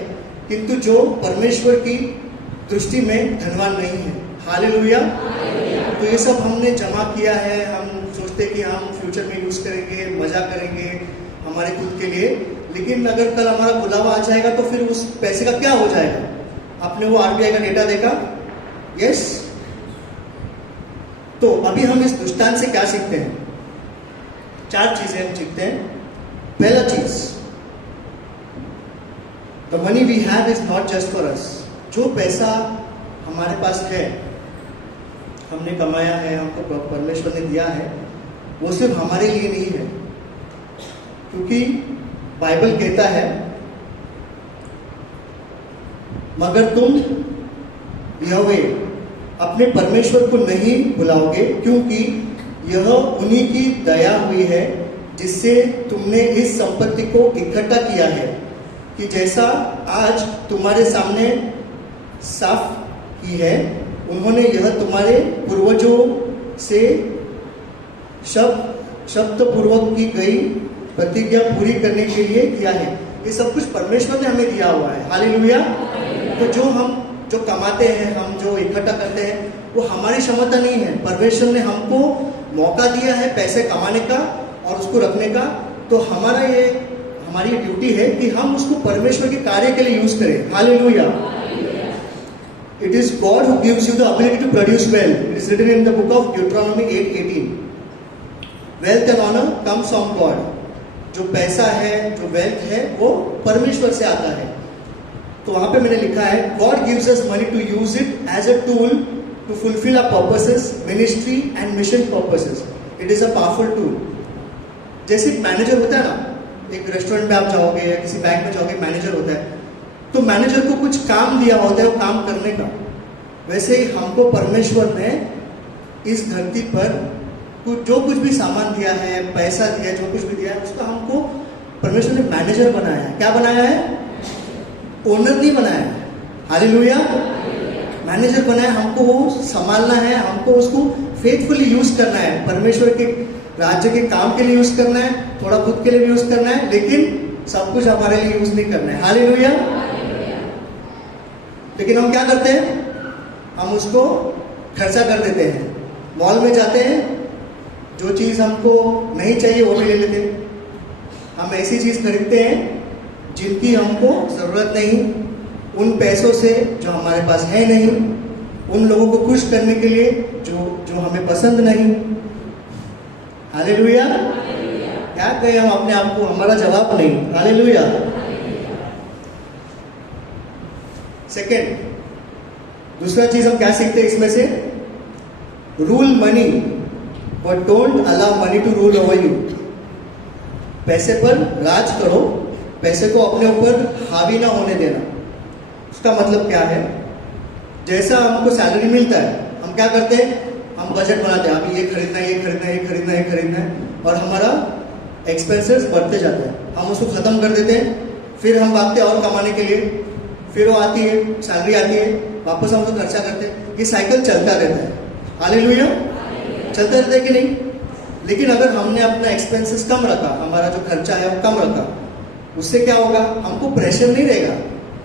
किंतु जो परमेश्वर की दृष्टि में धनवान नहीं है। हालेलुया। तो ये सब हमने जमा किया है, हम सोचते कि हम फ्यूचर में यूज करेंगे, मजा करेंगे हमारे खुद के लिए, लेकिन अगर कल हमारा बुलावा आ जाएगा तो फिर उस पैसे का क्या हो जाएगा? आपने वो आरबीआई का डेटा देखा? यस। तो अभी हम इस दृष्टांत से क्या सीखते हैं? 4 चीजें हम सीखते हैं। पहला चीज, the money we have is not just for us. जो पैसा हमारे पास है, हमने कमाया है, हमको परमेश्वर ने दिया है, वो सिर्फ हमारे लिए नहीं है, क्योंकि बाइबल कहता है, मगर तुम यहोवे अपने परमेश्वर को नहीं भुलाओगे, क्योंकि यह उन्हीं की दया हुई है जिससे तुमने इस संपत्ति को इकट्ठा किया है, कि जैसा आज तुम्हारे सामने साफ की है, उन्होंने यह तुम्हारे पूर्वजों से शब्दपूर्वक की गई प्रतिज्ञा पूरी करने के लिए किया है। ये सब कुछ परमेश्वर ने हमें दिया हुआ है। हालेलुया। तो जो कमाते हैं, हम जो इकट्ठा करते हैं, वो हमारी क्षमता नहीं है। परमेश्वर ने हमको मौका दिया है पैसे कमाने का और उसको रखने का, तो हमारी ड्यूटी है कि हम उसको परमेश्वर के कार्य के लिए यूज करें। Hallelujah. It is God who gives you the ability to produce wealth. It is written in the book of Deuteronomy 8:18. Wealth and honor comes from God. जो पैसा है, जो wealth है, वो परमेश्वर से आता है। तो वहां पे मैंने लिखा है, God gives us money to use it as a tool to fulfill our purposes, ministry and mission purposes. It is a powerful tool. जैसे एक मैनेजर होता है ना, एक रेस्टोरेंट में आप जाओगे या किसी बैंक में जाओगे, मैनेजर होता है, तो मैनेजर को कुछ काम दिया होता है वो काम करने का। वैसे ही हमको परमेश्वर ने इस धरती पर जो कुछ भी सामान दिया है, पैसा दिया है, जो कुछ भी दिया है, उसका हमको परमेश्वर ने मैनेजर बनाया है। क्या बनाया है? ओनर नहीं बनाया है। हालेलुया। मैनेजर बनाया, हमको वो संभालना है, हमको उसको फेथफुली यूज करना है, परमेश्वर के राज्य के काम के लिए यूज करना है, थोड़ा खुद के लिए भी यूज करना है, लेकिन सब कुछ हमारे लिए यूज नहीं करना है। हालेलुया। लेकिन हम क्या करते हैं? हम उसको खर्चा कर देते हैं। मॉल में जाते हैं, जो चीज हमको नहीं चाहिए वो भी ले लेते हैं। हम ऐसी चीज खरीदते हैं जिनकी हमको जरूरत नहीं, उन पैसों से जो हमारे पास है नहीं, उन लोगों को खुश करने के लिए जो हमें पसंद नहीं। हालेलुया। क्या कहें हम अपने आप को? हमारा जवाब नहीं। हालेलुया। सेकेंड, दूसरा चीज हम क्या सीखते हैं इसमें से? Rule money but don't allow money to rule over you. पैसे पर राज करो, पैसे को अपने ऊपर हावी ना होने देना। उसका मतलब क्या है? जैसा हमको सैलरी मिलता है, हम क्या करते हैं? हम बजट बनाते हैं, अभी ये खरीदना है, ये खरीदना है, ये खरीदना है, ये खरीदना है, और हमारा एक्सपेंसेस बढ़ते जाते हैं। हम उसको खत्म कर देते हैं, फिर हम भागते हैं और कमाने के लिए, फिर वो आती है, सैलरी आती है, वापस हम उसको खर्चा करते हैं। ये साइकिल चलता रहता है। हालेलुया। चलता रहता है कि नहीं? लेकिन अगर हमने अपना एक्सपेंसेस कम रखा, हमारा जो खर्चा है वो कम रखा, उससे क्या होगा? हमको प्रेशर नहीं रहेगा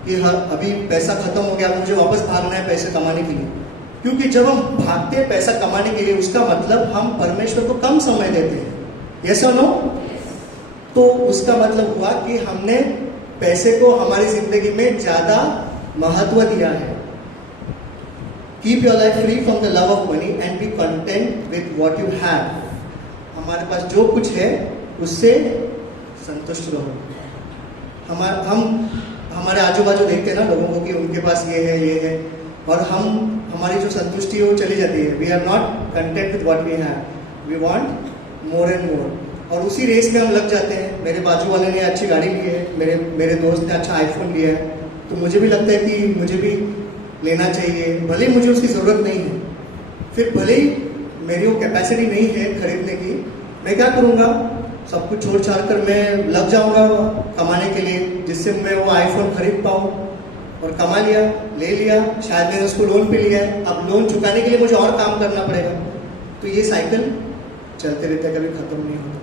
कि हाँ अभी पैसा खत्म हो गया, मुझे वापस भागना है पैसे कमाने के लिए। क्योंकि जब हम भागते हैं पैसा कमाने के लिए, उसका मतलब हम परमेश्वर को कम समय देते हैं। यस और नो? तो उसका मतलब हुआ कि हमने पैसे को हमारी जिंदगी में ज्यादा महत्व दिया है। Keep your life free from the love of money and B content with what you have. हमारे पास जो कुछ है उससे संतुष्ट रहो। हम हमारे आजू बाजू देखते हैं ना लोगों को कि उनके पास ये है, और हमारी जो संतुष्टि है वो चली जाती है। We are not content with what we have, we want more and more. और उसी रेस में हम लग जाते हैं। मेरे बाजू वाले ने अच्छी गाड़ी ली है, मेरे दोस्त ने अच्छा आईफोन लिया है, तो मुझे भी लगता है कि मुझे भी लेना चाहिए, भले ही मुझे उसकी ज़रूरत नहीं है। फिर भले ही मेरी वो कैपेसिटी नहीं है खरीदने की, मैं क्या करूँगा, सब कुछ छोड़ छाड़ कर मैं लग जाऊँगा कमाने के लिए, जिससे मैं वो आईफोन खरीद पाऊँ। और कमा लिया, ले लिया, शायद मैंने उसको लोन पे लिया है, अब लोन चुकाने के लिए मुझे और काम करना पड़ेगा। तो ये साइकिल चलते रहते, कभी खत्म नहीं होता।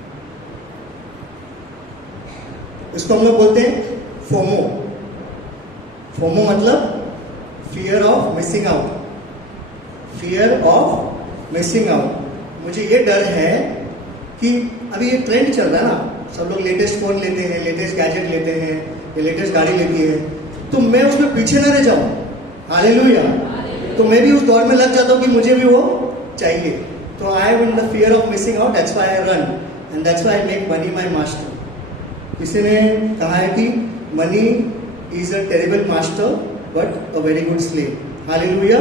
इसको हम लोग बोलते हैं फोमो। फोमो मतलब fear of missing out, fear of missing out. मुझे ये डर है कि अभी ये ट्रेंड चल रहा है ना, सब लोग लेटेस्ट फोन लेते हैं, लेटेस्ट गैजेट लेते हैं, या लेटेस्ट गाड़ी लेती है, तो मैं उसमें पीछे ना रह जाऊं। हालेलुया। तो मैं भी उस दौर में लग जाता हूं कि मुझे भी वो चाहिए। तो I am in the fear of missing out, that's why I run and that's why I make money my master. किसी ने कहा है कि money is a terrible master but a very good slave. Hallelujah.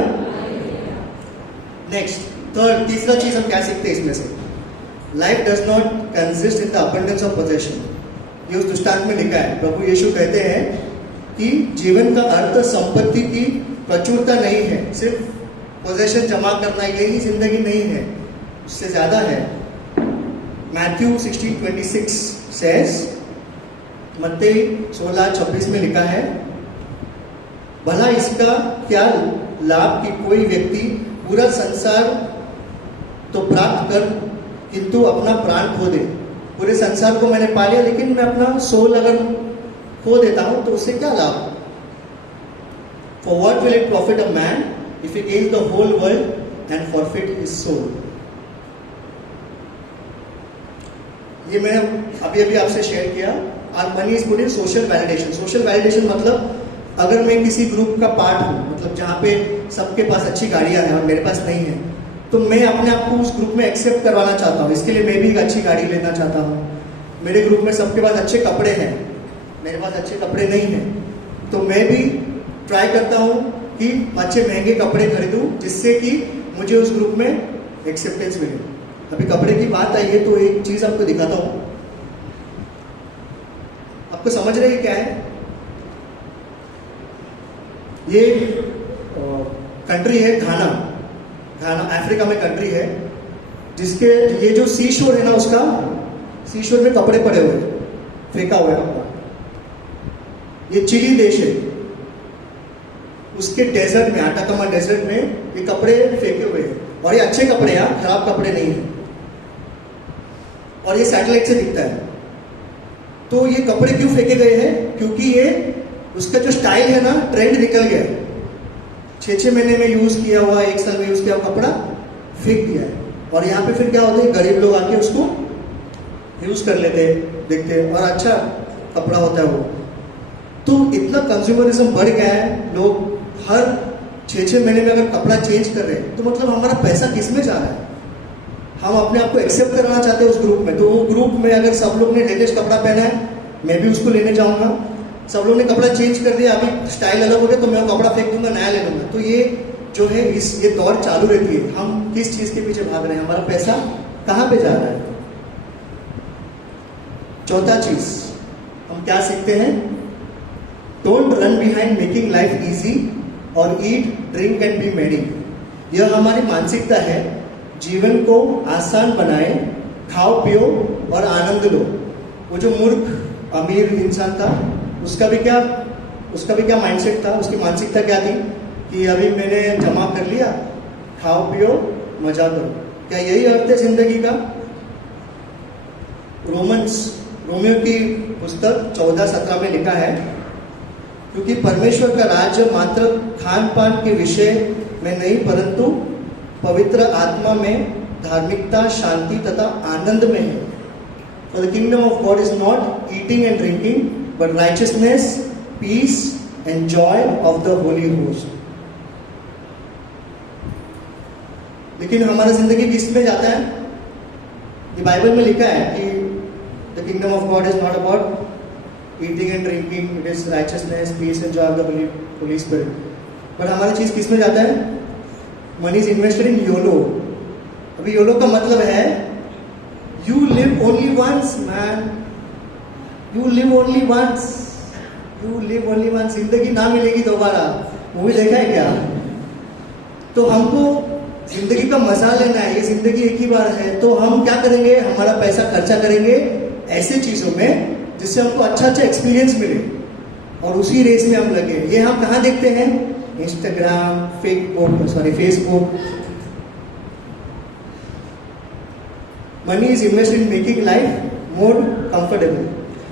Next, third, तीसरा चीज हम क्या सीखते हैं इसमें से, life does not consist in the abundance of possession. ये उस दृष्टांत में लिखा है, प्रभु यीशु कहते हैं कि जीवन का अर्थ संपत्ति की प्रचुरता नहीं है, सिर्फ पोजेशन जमा करना यही जिंदगी नहीं है, उससे ज्यादा है। मैथ्यू 16:26 says, मत्ती 16:26 में लिखा है, भला इसका क्या लाभ कि कोई व्यक्ति पूरा संसार तो प्राप्त कर किंतु अपना प्राण खो दे। पूरे संसार को मैंने पा लिया लेकिन मैं अपना सोल अगर खो देता हूं तो उससे क्या लाभ। For what will it profit a man if he gains the whole world and forfeit his soul. ये मैंने अभी अभी आपसे शेयर किया। Our money is good in social validation. Social validation मतलब अगर मैं किसी ग्रुप का पार्ट हूं, मतलब जहां पे सबके पास अच्छी गाड़ियां हैं और मेरे पास नहीं है, तो मैं अपने आप को उस ग्रुप में एक्सेप्ट करवाना चाहता हूँ। इसके लिए मैं भी एक अच्छी गाड़ी लेना चाहता हूँ। मेरे ग्रुप में सबके पास अच्छे कपड़े हैं, मेरे पास अच्छे कपड़े नहीं हैं, तो मैं भी ट्राई करता हूँ कि अच्छे महंगे कपड़े खरीदूं जिससे कि मुझे उस ग्रुप में एक्सेप्टेंस मिले। अभी कपड़े की बात आई है तो एक चीज आपको दिखाता हूँ। आपको समझ रहे हैं क्या है? ये कंट्री है घाना। घाना अफ्रीका में कंट्री है जिसके ये जो सी शोर है ना, उसका सी शोर में कपड़े पड़े हुए, फेंका हुआ है कपड़ा। ये चिली देश है, उसके डेजर्ट में, आटाकामा डेजर्ट में ये कपड़े फेंके हुए हैं। और ये अच्छे कपड़े हैं, खराब कपड़े नहीं है। और ये सैटेलाइट से दिखता है। तो ये कपड़े क्यों फेंके गए हैं? क्योंकि ये उसका जो स्टाइल है ना, ट्रेंड निकल गया। 6-6 महीने में यूज किया हुआ, 1 साल में यूज किया हुआ कपड़ा फेंक दिया है। और यहाँ पे फिर क्या होता है, गरीब लोग आके उसको यूज कर लेते हैं, देखते हैं, और अच्छा कपड़ा होता है वो। तो इतना कंज्यूमरिज्म बढ़ गया है, लोग हर 6-6 महीने में अगर कपड़ा चेंज कर रहे हैं, तो मतलब हमारा पैसा किस में जा रहा है? हम अपने आप को एक्सेप्ट कराना चाहते हैं उस ग्रुप में। तो वो ग्रुप में अगर सब लोग ने लेटेस्ट कपड़ा पहना है, मैं भी उसको लेने जाऊंगा। सब लोग ने कपड़ा चेंज कर दिया, अभी स्टाइल अलग हो गया, तो मैं वो कपड़ा फेंक दूंगा, नया ले लूंगा। तो ये जो है ये दौड़ चालू रहती है। हम किस चीज के पीछे भाग रहे हैं, हमारा पैसा कहाँ पे जा रहा है? चौथा चीज हम क्या सीखते हैं, don't run behind making life easy और ईट ड्रिंक एंड बी मेरी। यह हमारी मानसिकता है, जीवन को आसान बनाए, खाओ पियो और आनंद लो। वो जो मूर्ख अमीर इंसान था, उसका भी क्या माइंडसेट था, उसकी मानसिकता क्या थी कि अभी मैंने जमा कर लिया, खाओ पियो मजा करो। क्या यही अर्थ है जिंदगी का? रोमियो की पुस्तक 14:17 में लिखा है, क्योंकि परमेश्वर का राज्य मात्र खान पान के विषय में नहीं, परंतु पवित्र आत्मा में धार्मिकता, शांति तथा आनंद में है। For the kingdom of God is not eating and drinking but righteousness, peace and joy of the Holy Host. लेकिन हमारा जिंदगी किस में जाता है? ये बाइबल में लिखा है कि the kingdom of God is not about eating and drinking, it is righteousness, peace and joy of the Holy Spirit. But हमारी चीज किस में जाता है? Money is invested in YOLO. अभी योलो का मतलब है you live only once man, you live only once, you live only once. जिंदगी ना मिलेगी दोबारा। मूवी देखा है क्या? तो हमको जिंदगी का मजा लेना है, ये जिंदगी एक ही बार है, तो हम क्या करेंगे, हमारा पैसा खर्चा करेंगे ऐसी चीजों में जिससे हमको अच्छा अच्छा एक्सपीरियंस मिले, और उसी रेस में हम लगे। ये हम कहाँ देखते हैं? Instagram, Facebook. Money is invest in making life more comfortable.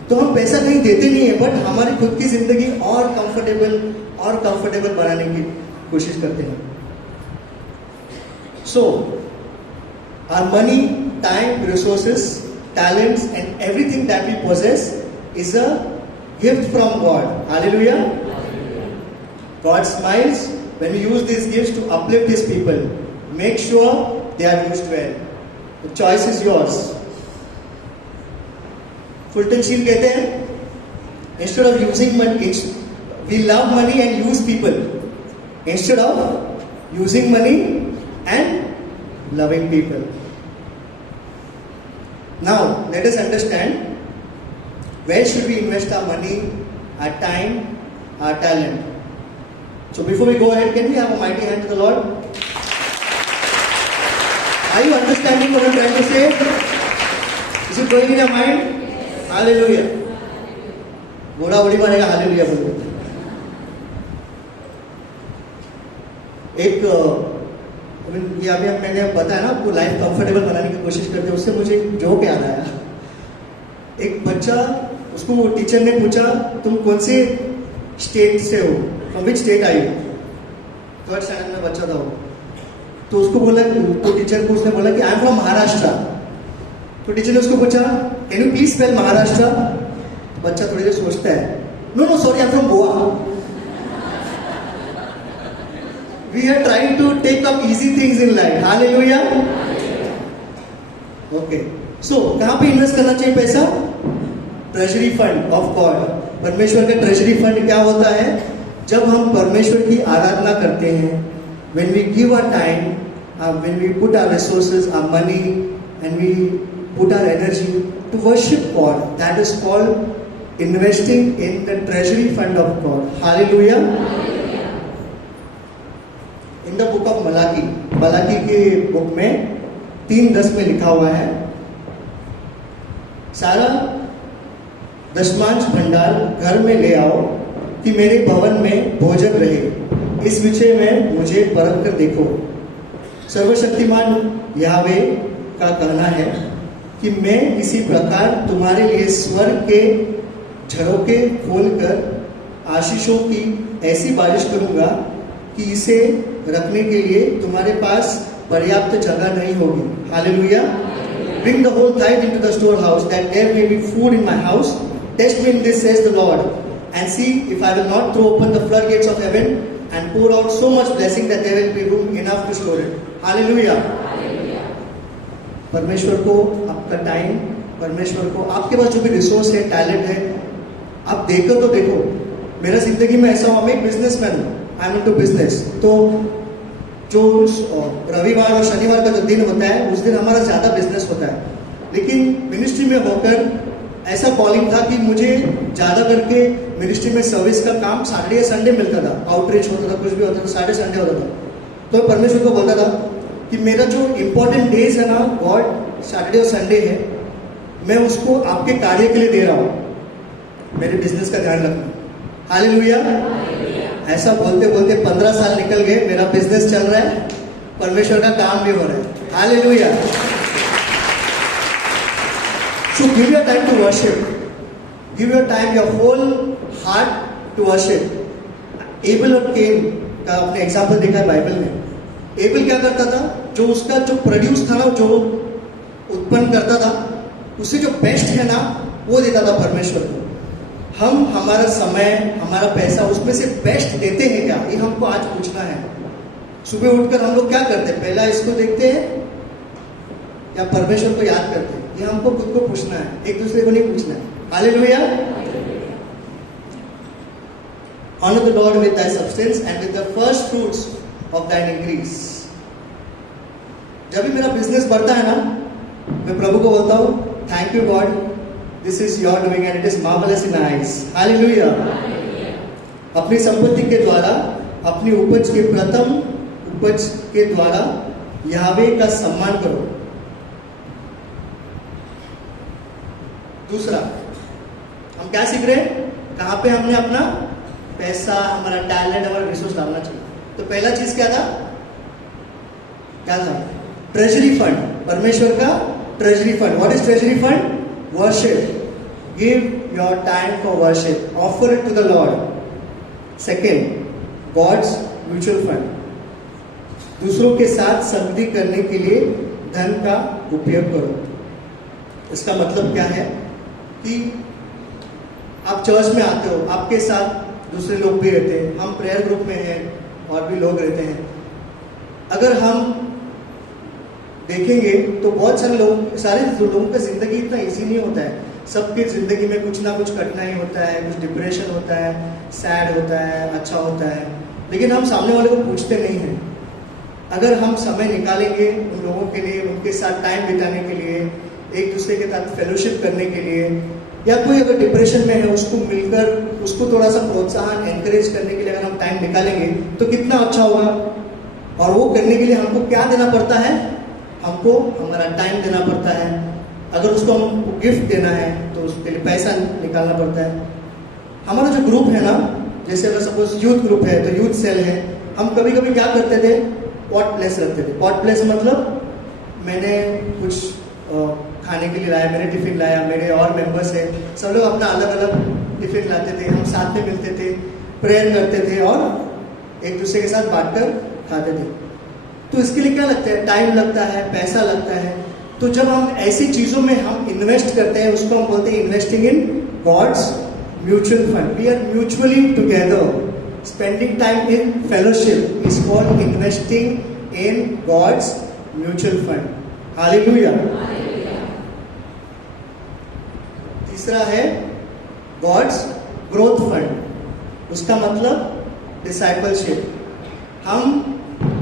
तो हम पैसा कहीं देते नहीं है, बट हमारी खुद की जिंदगी और कंफर्टेबल बनाने की कोशिश करते हैं। So our money, time, resources, talents and everything that we possess is a gift from God. Hallelujah. God smiles when we use these gifts to uplift His people. Make sure they are used well. The choice is yours. Fulton Sheen कहते हैं, instead of using money, we love money and use people. Instead of using money and loving people. Now, let us understand where should we invest our money, our time, our talent. So before we go ahead, can we have a mighty hand to the Lord? Are you understanding what I'm trying to say? Is it going in your mind? Hallelujah. घोड़ा उड़ी मारेगा हालेलुया बोलो। एक ये अभी मैंने बताया ना, आपको लाइफ कंफर्टेबल बनाने की कोशिश करते हैं, उससे मुझे एक जोक याद आया। एक बच्चा, उसको वो टीचर ने पूछा, तुम कौन से स्टेट से हो, फ्रॉम विच स्टेट आई हो? थर्ड स्टैंडर्ड में बच्चा था वो। तो उसको बोला, तो टीचर को उसने बोला कि आई एम फ्रॉम महाराष्ट्र। तो टीचर ने उसको पूछा, can you please spell Maharashtra? तो बच्चा थोड़ी देर सोचता है, no sorry, I am from Goa. We are trying to take up easy things in life. Hallelujah. Okay. So, कहाँ पे इन्वेस्ट करना चाहिए पैसा? Treasury fund of God. परमेश्वर का ट्रेजरी फंड क्या होता है? जब हम परमेश्वर की आराधना करते हैं, when we give our time, when we put our resources, our money, and we put our energy to worship God, that is called investing in the treasury fund of God. Hallelujah. In the book of Malachi के बुक में 3:10 में लिखा हुआ है, सारा दशमांश भंडार घर में ले आओ कि मेरे भवन में भोजन रहे। इस विषय में मुझे परख कर देखो। सर्वशक्तिमान यावे का कहना है कि मैं इसी प्रकार तुम्हारे लिए स्वर्ग के झरोखे खोलकर आशीषों की ऐसी बारिश करूंगा कि इसे रखने के लिए तुम्हारे पास पर्याप्त जगह नहीं होगी। Hallelujah. Bring the whole tithe into the storehouse, that there may be food in my house. Test me in this, says the Lord, and see if I will not throw open the floodgates of heaven and pour out so much blessing that there will be room enough to store it. Hallelujah. परमेश्वर को आपका टाइम, परमेश्वर को आपके पास जो भी रिसोर्स है, टैलेंट है, आप देखो तो देखो। मेरा जिंदगी में ऐसा हुआ, मैं एक बिजनेसमैन हूँ, आई एम इनटू बिजनेस। तो जो रविवार और शनिवार का जो दिन होता है, उस दिन हमारा ज़्यादा बिजनेस होता है। लेकिन मिनिस्ट्री में होकर ऐसा कॉलिंग था कि मुझे ज़्यादा करके मिनिस्ट्री में सर्विस का काम सैटरडे या संडे मिलता था। आउटरीच होता था, कुछ भी होता था, सैटरडे संडे होता था। तो परमेश्वर को बोलता था कि मेरा जो इम्पोर्टेंट डेज है ना, गॉड, सैटरडे और संडे है, मैं उसको आपके कार्य के लिए दे रहा हूँ, मेरे बिजनेस का ध्यान रखना। हालेलुया। ऐसा बोलते बोलते 15 साल निकल गए, मेरा बिजनेस चल रहा है, परमेश्वर का काम भी हो रहा है। Hallelujah. So give your time to worship. Give your time, your whole heart to worship. Able और केन का आपने एग्जाम्पल देखा है बाइबल में। एबल क्या करता था? जो उसका जो प्रोड्यूस था ना, जो उत्पन्न करता था, उसे जो बेस्ट है ना, वो देता था परमेश्वर को। हम हमारा समय, हमारा पैसा, उसमें से बेस्ट देते हैं क्या? ये हमको आज पूछना है। सुबह उठकर हम लोग क्या करते हैं? पहला इसको देखते हैं या परमेश्वर को याद करते हैं? ये हमको खुद को पूछना है, एक दूसरे को नहीं पूछना है। Hallelujah. Honor the Lord with thy substance and with the first fruits of thine increase. जब भी मेरा बिजनेस बढ़ता है ना, मैं प्रभु को बोलता हूँ, thank you God, this is your doing and it is marvellous in eyes. Hallelujah. अपनी संपत्ति के द्वारा, अपनी उपज के प्रथम उपज के द्वारा यहोवा का सम्मान करो। दूसरा, हम क्या सीख रहे हैं? कहाँ पे हमने अपना पैसा, हमारा टैलेंट, हमारा रिसोर्स डालना चाहिए। तो पहला चीज क्या था? ट्रेजरी फंड, परमेश्वर का treasury fund. What is treasury fund? Worship. Give your time for worship, offer it to the Lord. Second, God's mutual fund, दूसरों के साथ संगति करने के लिए धन का उपयोग करो। इसका मतलब क्या है कि आप चर्च में आते हो, आपके साथ दूसरे लोग भी रहते हैं, हम प्रेयर ग्रुप में हैं और भी लोग रहते हैं। अगर हम देखेंगे तो बहुत सारे लोग, सारे लोगों का जिंदगी इतना इजी नहीं होता है। सबकी जिंदगी में कुछ ना कुछ कठिनाई होता है, कुछ डिप्रेशन होता है, सैड होता है, अच्छा होता है, लेकिन हम सामने वाले को पूछते नहीं हैं। अगर हम समय निकालेंगे उन लोगों के लिए, उनके साथ टाइम बिताने के लिए, एक दूसरे के साथ फेलोशिप करने के लिए, या कोई अगर डिप्रेशन में है उसको मिलकर उसको थोड़ा सा प्रोत्साहन, एनकरेज करने के लिए अगर हम टाइम निकालेंगे तो कितना अच्छा होगा। और वो करने के लिए हमको क्या देना पड़ता है? हमको हमारा टाइम देना पड़ता है। अगर उसको हमको गिफ्ट देना है तो उसके लिए पैसा निकालना पड़ता है। हमारा जो ग्रुप है ना, जैसे अगर सपोज यूथ ग्रुप है तो यूथ सेल है, हम कभी कभी क्या करते थे? पॉट प्लेस रखते थे। पॉट प्लेस मतलब मैंने कुछ खाने के लिए लाया, मेरे टिफिन लाया, मेरे और मेंबर्स हैं, सब लोग अपना अलग अलग टिफिन लाते थे, हम साथ में मिलते थे, प्रेयर करते थे और एक दूसरे के साथ बांटकर खाते थे। तो इसके लिए क्या लगता है? टाइम लगता है, पैसा लगता है। तो जब हम ऐसी चीजों में हम इन्वेस्ट करते हैं, उसको हम बोलते हैं investing in God's mutual fund. We are mutually together. Spending time in fellowship is called investing in God's mutual fund. Hallelujah. तीसरा है गॉड्स ग्रोथ फंड। उसका मतलब डिसाइपलशिप। हम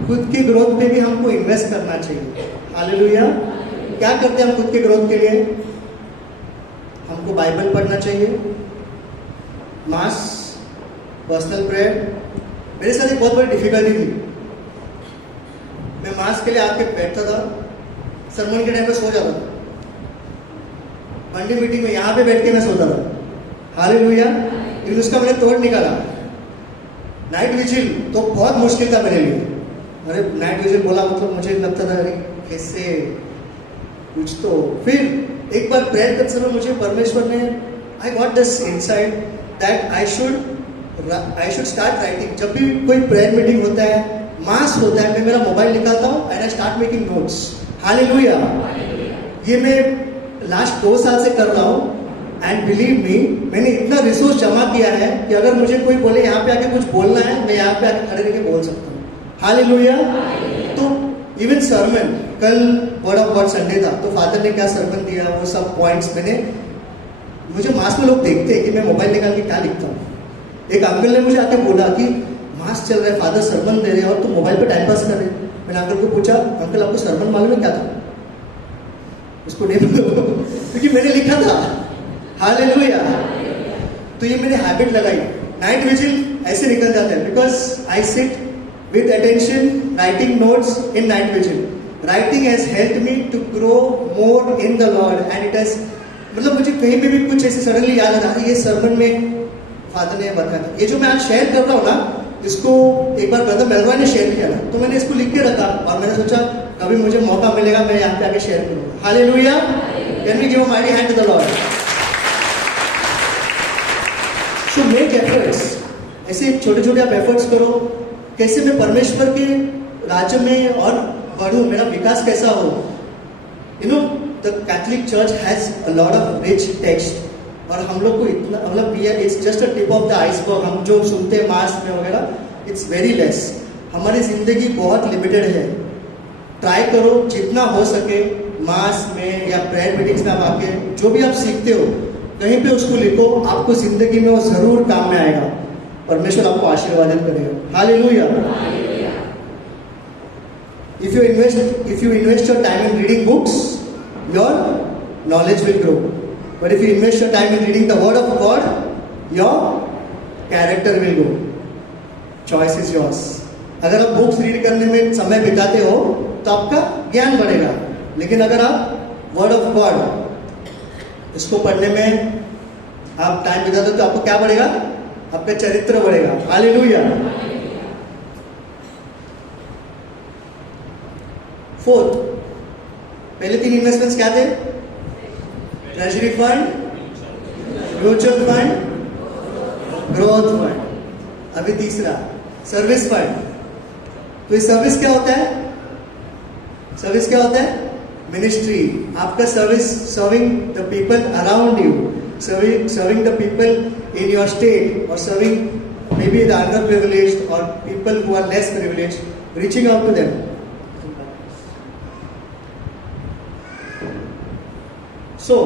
खुद की ग्रोथ पे भी हमको इन्वेस्ट करना चाहिए। हालेलुया। क्या करते हैं हम खुद के ग्रोथ के लिए? हमको बाइबल पढ़ना चाहिए, मास, पर्सनल प्रेयर। मेरे साथ एक बहुत बड़ी डिफिकल्टी थी। मैं मास के लिए आके बैठता था, सरमन के टाइम पे सो जाता था, मंडे मीटिंग में यहाँ पे बैठ के मैं सोता था। हालेलुया। लेकिन उसका मैंने तोड़ निकाला। नाइट विजिल तो बहुत मुश्किल था मेरे लिए। अरे नाइट विजिल बोला मतलब मुझे लगता था अरे कैसे कुछ तो। फिर एक बार प्रेयर करते समय मुझे परमेश्वर ने, I got this insight that I should start writing. जब भी कोई प्रेयर मीटिंग होता है, मास होता है, मैं मेरा मोबाइल निकालता हूँ and I start making notes. Hallelujah. ये मैं लास्ट 2 साल से कर रहा हूँ एंड बिलीव मी, मैंने इतना रिसोर्स जमा किया है कि अगर मुझे कोई बोले यहाँ पे आके कुछ बोलना है, मैं यहाँ पे आके खड़े रह के बोल सकता हूँ। हालेलुया। तो इवन सरमन, कल वर्ड ऑफ गॉड संडे था, तो फादर ने क्या सरमन दिया, वो सब पॉइंट्स मैंने, मुझे मास में लोग देखते हैं कि मैं मोबाइल निकाल के क्या लिखता हूँ। एक अंकल ने मुझे आके बोला कि मास चल रहा है, फादर सरमन दे रहे हैं और तुम मोबाइल पे टाइम पास कर रहे हैं। मैंने अंकल को पूछा, अंकल आपको सरमन मालूम है क्या था? उसको नहीं क्योंकि मैंने लिखा था। हालेलुया। तो ये मैंने हैबिट लगाई। नाइट विजिल ऐसे निकल जाता है because I sit with attention writing notes in night vigil. Writing has helped me to grow more in the Lord and it has, मतलब मुझे कहीं पे भी कुछ ऐसे सडनली याद आता है, ये सरमन में फादर ने बताया था। ये जो मैं आज शेयर कर रहा हूँ ना, इसको एक बार ब्रदर मेलरॉय ने शेयर किया था, तो मैंने इसको लिख के रखा और मैंने सोचा कभी मुझे मौका मिलेगा मैं यहाँ पे आके शेयर करूंगा। Hallelujah. Can we give a mighty hand to the Lord. So make efforts. ऐसे छोटे छोटे आप एफर्ट्स करो, कैसे मैं परमेश्वर के राज्य में और बढ़ूं, मेरा विकास कैसा हो। You know the Catholic church has a lot of rich text और हम लोग को इतना, मतलब it's just a tip of the iceberg. हम जो सुनते हैं मास में वगैरह, इट्स वेरी लेस। हमारी जिंदगी बहुत लिमिटेड है। ट्राई करो जितना हो सके, मास में या प्रेयर मीटिंग्स में आप आके जो भी आप सीखते हो कहीं पे उसको लिखो, आपको जिंदगी में वो जरूर काम में आएगा। परमेश्वर आपको आशीर्वादित करेगा। Hallelujah. If you invest your time in reading books, your knowledge will grow. But if you invest your time in reading the Word of God, your character will grow. Choice is yours. अगर आप बुक्स रीड करने में समय बिताते हो तो आपका ज्ञान बढ़ेगा। लेकिन अगर आप वर्ड ऑफ गॉड इसको पढ़ने में आप टाइम बिताते हो तो आपको क्या बढ़ेगा? आपका चरित्र बढ़ेगा। हालेलुया। फोर्थ, पहले 3 इन्वेस्टमेंट्स क्या थे? Treasury fund, mutual fund, growth fund. अभी तीसरा सर्विस फंड। तो ये सर्विस क्या होता है? सर्विस क्या होता है? मिनिस्ट्री। आपका service, serving the people around you, serving the people in your state, or serving maybe the underprivileged or people who are less privileged, reaching out to them. So,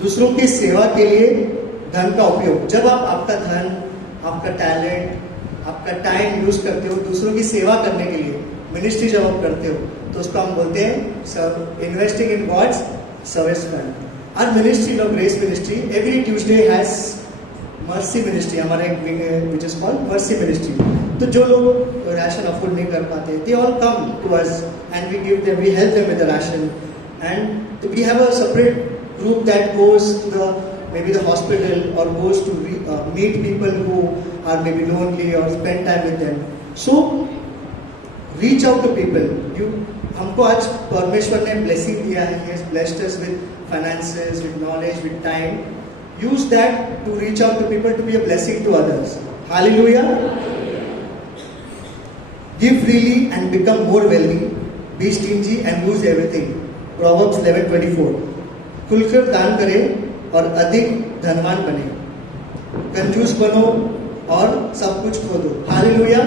दूसरों की सेवा के लिए धन का उपयोग। जब आप आपका धन, आपका टैलेंट, आपका टाइम यूज करते हो दूसरों की सेवा करने के लिए, मिनिस्ट्री जब आप करते हो तो उसको हम बोलते हैं investing in God's service fund. Our ministry of grace ministry every Tuesday has mercy ministry, हमारा एक विंग है which is called mercy ministry. तो जो लोग राशन अफोर्ड नहीं कर पाते, they all come to us and we give them, we help them with the ration, and we have a separate group that goes to the maybe the hospital or goes to meet people who are maybe lonely or spend time with them. So reach out to people. You हमको आज परमेश्वर ने blessing दिया है, He has blessed us with finances, with knowledge, with time. Use that to reach out to people, to be a blessing to others. Hallelujah. Give freely and become more wealthy. Be stingy and lose everything. Proverbs 11:24. खुलकर दान करें और अधिक धनवान बने, कंजूस बनो और सब कुछ खो दो। हालेलुया।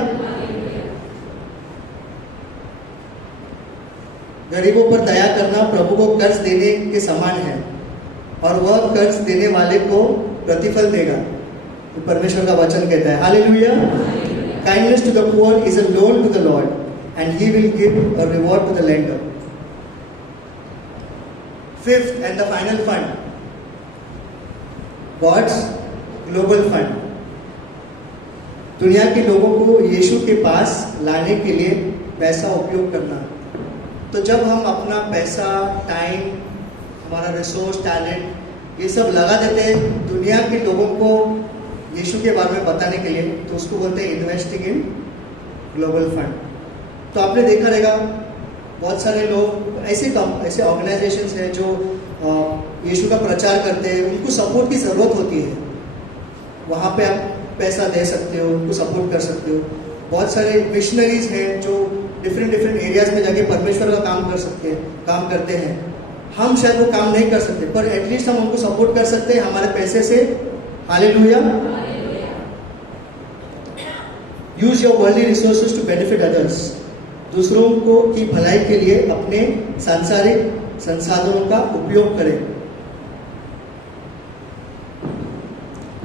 गरीबों पर दया करना प्रभु को कर्ज देने के समान है और वह कर्ज देने वाले को प्रतिफल देगा, तो परमेश्वर का वचन कहता है। Hallelujah. Kindness to the poor is a loan to the Lord and he will give a reward to the lender. Fifth and the final fund, God's global fund. दुनिया के लोगों को यीशु के पास लाने के लिए पैसा उपयोग करना। तो जब हम अपना पैसा, टाइम, हमारा रिसोर्स, टैलेंट ये सब लगा देते हैं दुनिया के लोगों को यीशु के बारे में बताने के लिए, तो उसको बोलते हैं इन्वेस्टिंग इन ग्लोबल फंड। तो आपने देखा रहेगा बहुत सारे लोग ऐसे ऑर्गेनाइजेशंस हैं जो यीशु का प्रचार करते हैं, उनको सपोर्ट की ज़रूरत होती है, वहाँ पे आप पैसा दे सकते हो, उनको सपोर्ट कर सकते हो। बहुत सारे मिशनरीज हैं जो डिफरेंट एरियाज में जाके परमेश्वर का काम करते हैं। हम शायद वो काम नहीं कर सकते, पर एटलीस्ट हम उनको सपोर्ट कर सकते हैं हमारे पैसे से। Hallelujah. Use your worldly resources to benefit others. दूसरों को की भलाई के लिए अपने सांसारिक संसाधनों का उपयोग करें।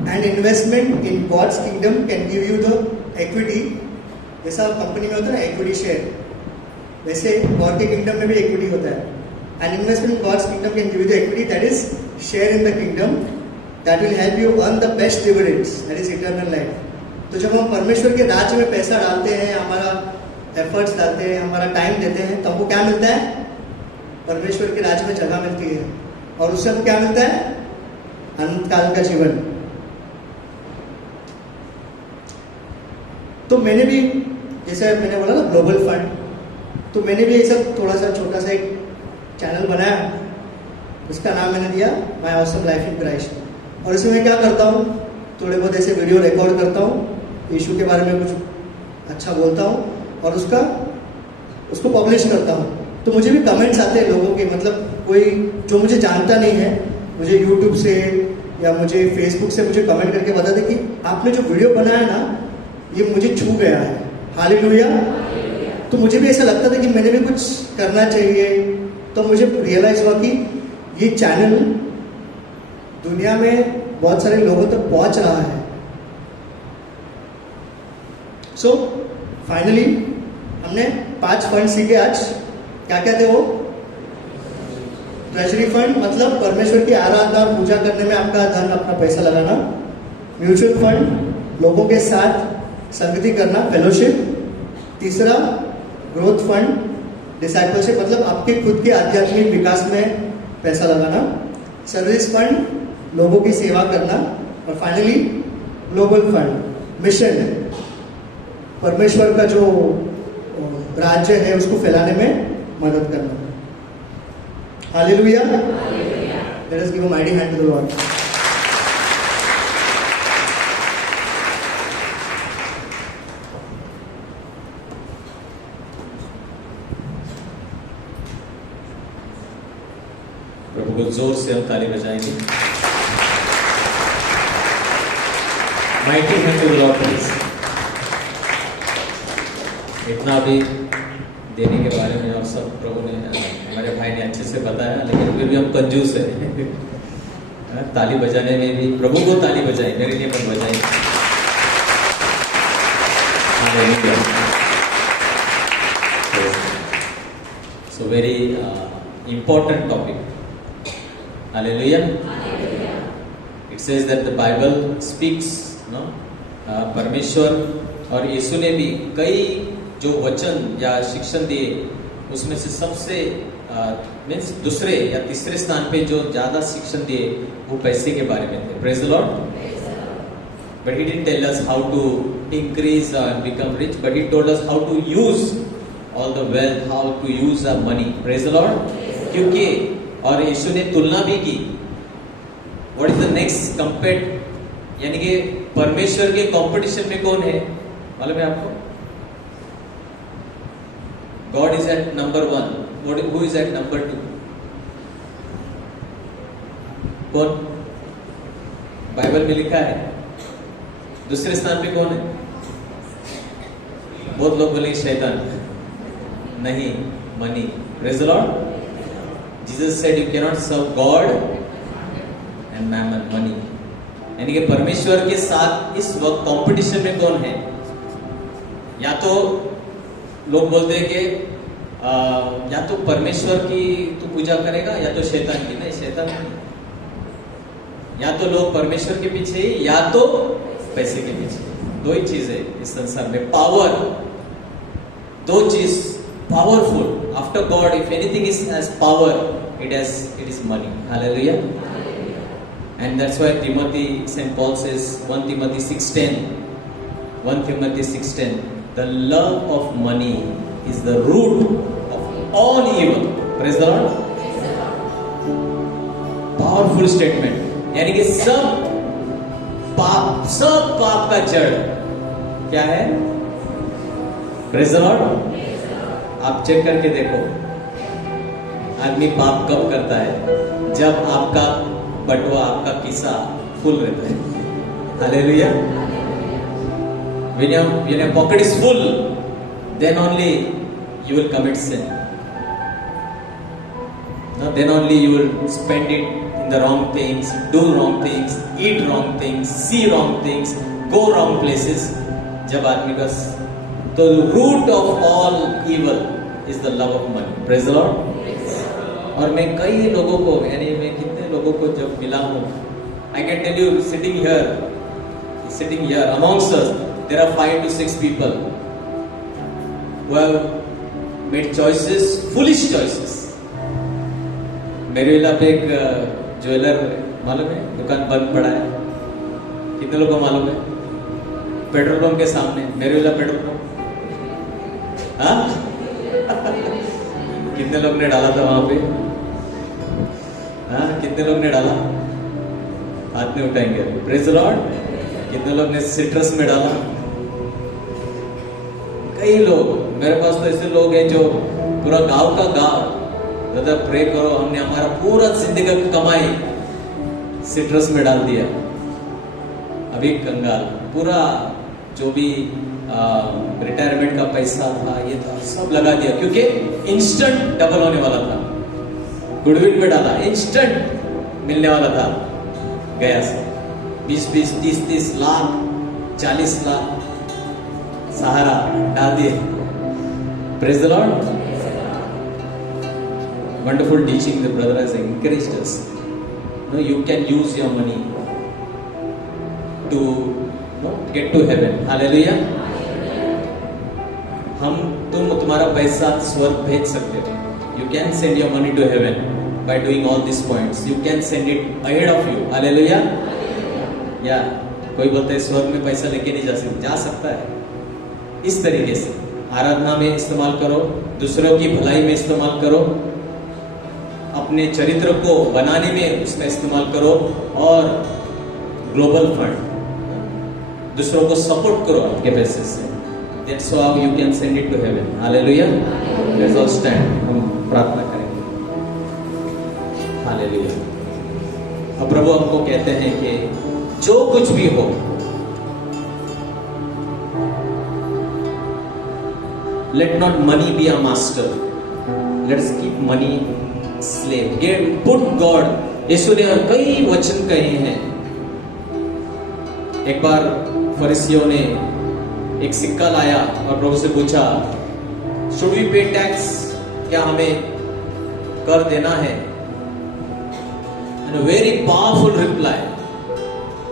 And investment in God's kingdom can give you the equity. जैसा कंपनी में होता है ना इक्विटी शेयर, वैसे गॉड के किंगडम में भी इक्विटी होता है। And investment in God's kingdom can give you the equity, that is share in the kingdom, that will help you earn the best dividends, that is eternal life. तो जब हम परमेश्वर के राज्य में पैसा डालते हैं, हमारा एफर्ट्स डालते हैं, हमारा टाइम देते हैं, तो हमको क्या मिलता है? परमेश्वर के राज्य में जगह मिलती है, और उससे हमको क्या मिलता है? अनंत काल का जीवन। तो मैंने भी, जैसे मैंने बोला ना ग्लोबल फंड, तो मैंने भी ऐसा थोड़ा सा छोटा सा एक चैनल बनाया, उसका नाम मैंने दिया my awesome life in Christ. और इसमें मैं क्या करता हूँ, थोड़े बहुत ऐसे वीडियो रिकॉर्ड करता हूँ, यीशु के बारे में कुछ अच्छा बोलता हूँ और उसको पब्लिश करता हूँ। तो मुझे भी कमेंट्स आते हैं लोगों के, मतलब कोई जो मुझे जानता नहीं है, मुझे यूट्यूब से या मुझे फेसबुक से मुझे कमेंट करके बता दे कि आपने जो वीडियो बनाया ना ये मुझे छू गया है। हालेलुया। तो मुझे भी ऐसा लगता था कि मैंने भी कुछ करना चाहिए। तो मुझे रियलाइज हुआ कि ये चैनल दुनिया में बहुत सारे लोगों तक पहुंच रहा है। सो फाइनली हमने 5 फंड सीखे आज। क्या क्या थे वो? ट्रेजरी फंड मतलब परमेश्वर की आराधना और पूजा करने में आपका धन, अपना पैसा लगाना। म्यूचुअल फंड लोगों के साथ संगति करना, फेलोशिप। तीसरा ग्रोथ फंड, डिसाइपलशिप, मतलब आपके खुद के आध्यात्मिक विकास में पैसा लगाना। सर्विस फंड, लोगों की सेवा करना। और फाइनली ग्लोबल फंड, मिशन, परमेश्वर का जो राज्य है उसको फैलाने में मदद करना। Hallelujah. Let us give a mighty hand to the lord. प्रभु को जोर से हम ताली बजाएंगे। Mighty hand to the lord please. इतना भी देने के बारे में और सब प्रभु ने, हमारे भाई ने अच्छे से बताया, लेकिन फिर भी हम कंजूस है। ताली बजाने में भी प्रभु को ताली बजाएं, मेरे लिए मत बजाएं। So very important topic. Hallelujah. It says that the Bible speaks, no? परमेश्वर और यीशु ने भी कई जो वचन या शिक्षण दिए, उसमें से सबसे मीन्स दूसरे या तीसरे स्थान पे जो ज्यादा शिक्षण दिए वो पैसे के बारे में थे. Praise the Lord. But he didn't tell us how to increase and become rich, but he told us how to use all the wealth, how to use our money. Praise the Lord. क्योंकि और यीशु ने तुलना भी की. What is the next compared, यानी कि परमेश्वर के कंपटीशन में कौन है मालूम है आपको? God is at number 1. Who is at number 2? कौन? बाइबल में लिखा है. दूसरे स्थान पे कौन है? बहुत लोग बोले शैतान. नहीं, money. Praise the Lord. Jesus said you cannot serve God and mammon, money. यानी कि परमेश्वर के साथ इस वक्त कंपटीशन में कौन है? या तो लोग बोलते हैं कि या तो परमेश्वर की तू पूजा करेगा या तो शैतान की. नहीं, शैतान नहीं. या तो लोग परमेश्वर के पीछे या तो पैसे के पीछे. दो ही चीज है इस संसार में. पावर, दो चीज powerful. After God, if anything has power, it is money. Hallelujah. And that's why St. Paul says 1 Timothy 6:10, the love of money is the root of all evil. Praise the Lord. Powerful statement. यानी कि सब पाप का जड़ क्या है? Praise the Lord. आप चेक करके देखो, आदमी पाप कब करता है? जब आपका बटुआ, आपका किस्सा फुल रहता है. Hallelujah. When your pocket is full, then only you will commit sin. Then only you will spend it in the wrong things, do wrong things, eat wrong things, see wrong things, go wrong places. जब आदमी का तो root of all evil is the love of money. Praise the Lord. और मैं कई लोगों को, यानी मैं कितने लोगों को जब मिला हूँ, I can tell you, sitting here amongst us, there are 5 to 6 people who have made choices, foolish choices. मेरे इलाके पे एक ज्वेलर मालूम है, दुकान बंद पड़ा है. कितने लोगों को मालूम है? पेट्रोल पंप के सामने मेरे इलाके पेट्रोल पंप. हाँ कितने लोग ने डाला था वहां पे? हाँ, कितने लोग ने डाला? हाथ में उठाएंगे. Praise the Lord. कितने लोग ने सिट्रस में डाला? कई लोग. मेरे पास तो ऐसे लोग हैं जो पूरा गांव का गांव, दादा प्रे करो, हमने हमारा पूरा जिंदगी की कमाई सिट्रस में डाल दिया. अभी कंगाल, पूरा जो भी रिटायरमेंट का पैसा था, ये था, सब लगा दिया, क्योंकि इंस्टेंट डबल होने वाला था. गुडविल में डाला, इंस्टेंट मिलने वाला था. गया सब 20-20, 30-30 लाख, 40 लाख सहारा डाल दिए. Praise the Lord. Wonderful teaching the brother has encouraged us. No, you can use your money to get to heaven. Hallelujah. तुम्हारा पैसा स्वर्ग भेज सकते हो. You can send your money to heaven by doing all these points. You can send it ahead of you. Hallelujah. Yeah. कोई बोलते हैं स्वर्ग में पैसा लेके नहीं जा सकता है. इस तरीके से आराधना में इस्तेमाल करो, दूसरों की भलाई में इस्तेमाल करो, अपने चरित्र को बनाने में उसका इस्तेमाल करो, और ग्लोबल फंड दूसरों को सपोर्ट करो आपके पैसे से. That's how you can send it to heaven. Hallelujah. Let's all stand. हम प्रार्थना करेंगे. Hallelujah. अब प्रभु हमको कहते हैं कि जो कुछ भी हो, let not money be a master. Let's keep money slave. Put God. यीशु ने कई वचन कहे हैं. एक बार फरीसियों ने एक सिक्का लाया और प्रभु से पूछा, शुड वी पे टैक्स, क्या हमें कर देना है? Very powerful reply.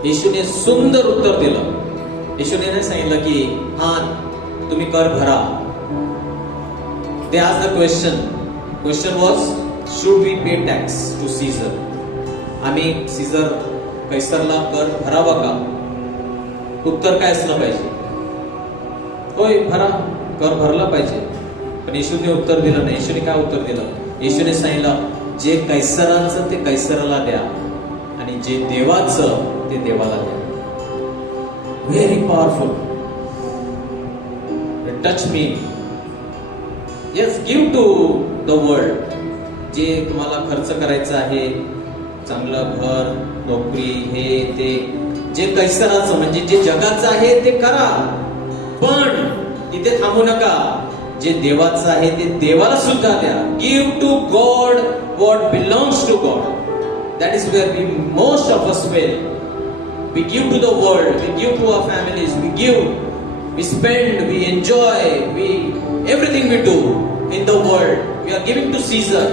यीशु ने सुंदर उत्तर दिलं. यीशु ने नाही सांगितलं की हां तुम्ही कर भरा. They asked the question was, should we पे टॅक्स टू सीझर? आम्ही सीझर कैसरला कर भरावा का? उत्तर काय असलं पाहिजे? होय, भरा, कर भरला पाहिजे. पण येशूने उत्तर दिलं नाही. येशूने काय उत्तर दिलं? येशूने सांगितलं, जे कैसरांचं ते कैसराला द्या, आणि जे देवाचं ते देवाला द्या. Very powerful. Touch me. Yes, give to the world. जे तुम्हाला खर्च करायचं आहे, चांगलं घर, नोकरी, हे ते, जे कैसराचं म्हणजे जे जगाचं आहे ते करा, पण तिथे थांबू नका. जे देवाचं आहे ते देवाला सुद्धा द्या. Give to God what belongs to God. That is where we most of us fail. We give to the world, we give to our families, we give, we spend, we enjoy, we everything we do in the world. We are giving to Caesar,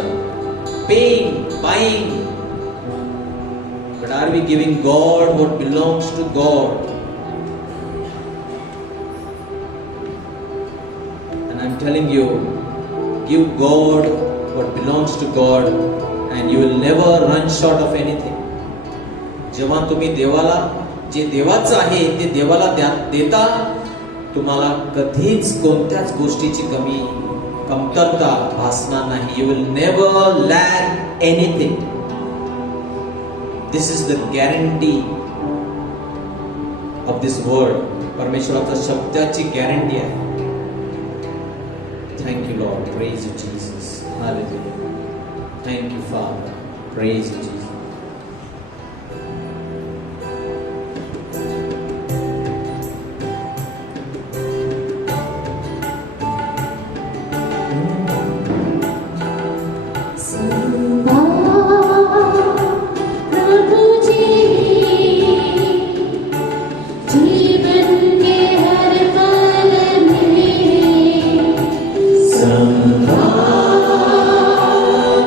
paying, buying. But are we giving God what belongs to God? And I'm telling you, give God what belongs to God, and you will never run short of anything. जेव्हा तुम्ही देवाला जे देवाचं आहे ते देवाला देता, तुम्हाला कधीच कोणत्याच गोष्टीची कमतरता भासणार नाही. You will never lack anything. This is the guarantee of this word. परमेश्वराचा शब्दाची गॅरंटी आहे. Thank you, Lord. Praise you, Jesus. Hallelujah. Thank you, Father. Praise you, Jesus.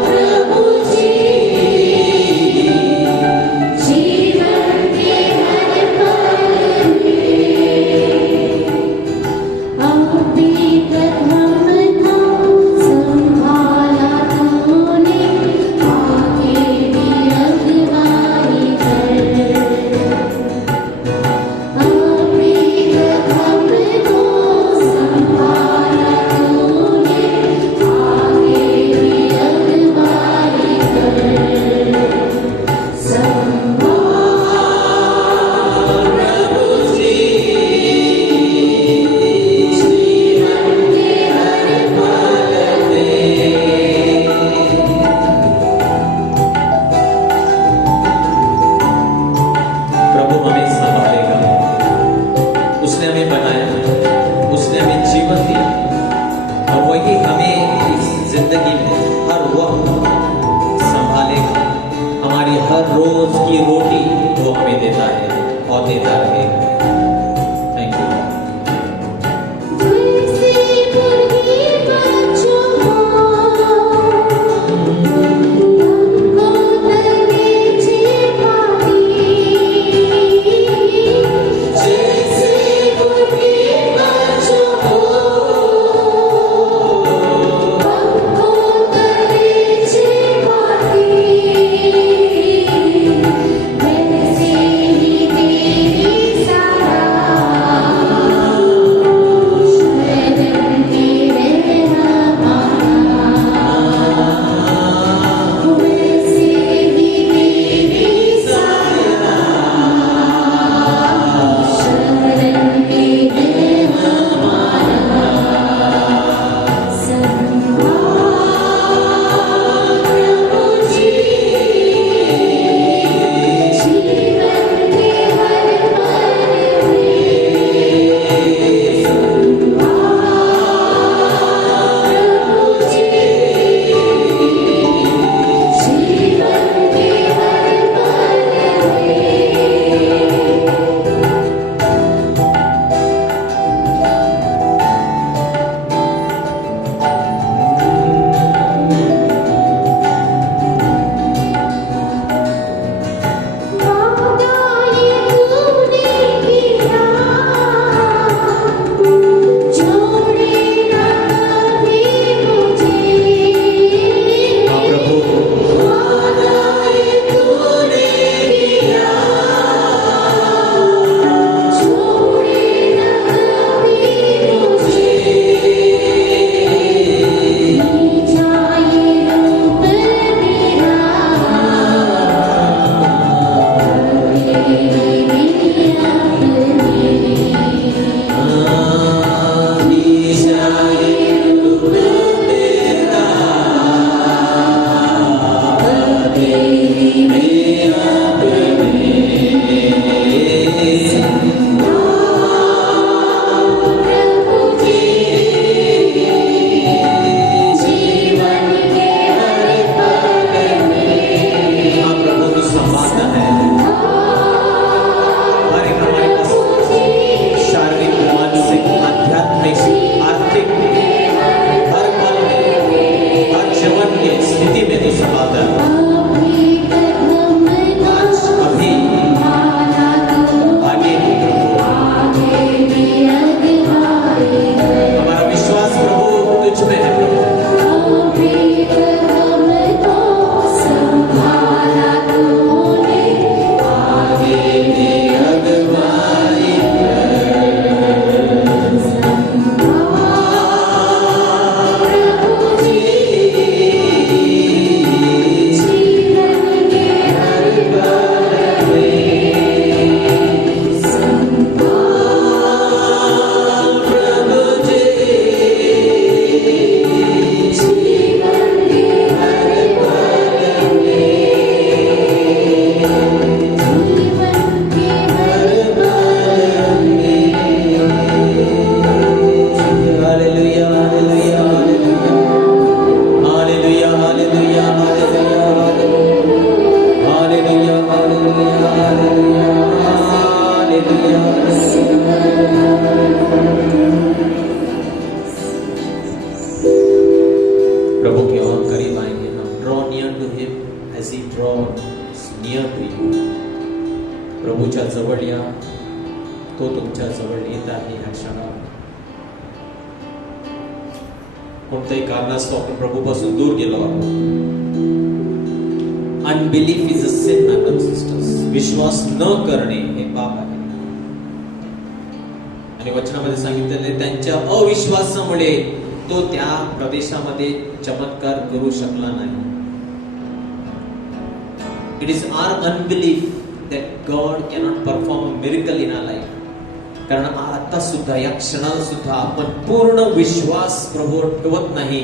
प्रभु जी तो तुमच्या जवळ येत आहे ह्या क्षणात. कोणत्याही कारणास्तव आपण प्रभूपासून दूर गेलो आहोत. Unbelief is a sin, brothers and sisters. विश्वास न करणे हे पाप आहे. आणि वचनामध्ये सांगितलेले त्यांच्या अविश्वासामुळे तो त्या प्रदेशामध्ये चमत्कार करू शकला नाही. It is our unbelief that God cannot perform a miracle in our life. कारण आता सुद्धा या क्षणाला सुद्धा आपण पूर्ण विश्वास प्रभूवर ठेवत नाही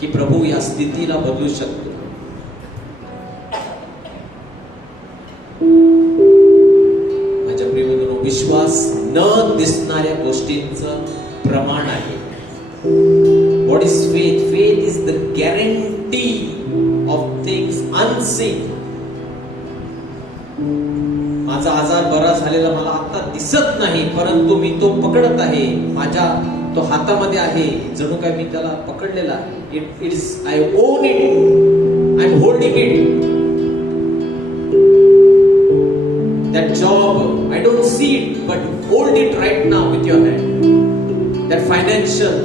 की प्रभू या स्थितीला बदलू शकतो. माझ्या प्रियबंधूंनो, विश्वास न दिसणाऱ्या गोष्टींचं प्रमाण आहे. What is faith? Faith is the guarantee of things unseen. माझा आजार बरा झालेला मला आता दिसत नाही, परंतु मी तो पकडत आहे. माझ्या तो हातामध्ये आहे, जणू काय मी त्याला पकडलेला आहे. It is I own it, I am holding it. That job I don't see it, but hold it right now with your hand. That financial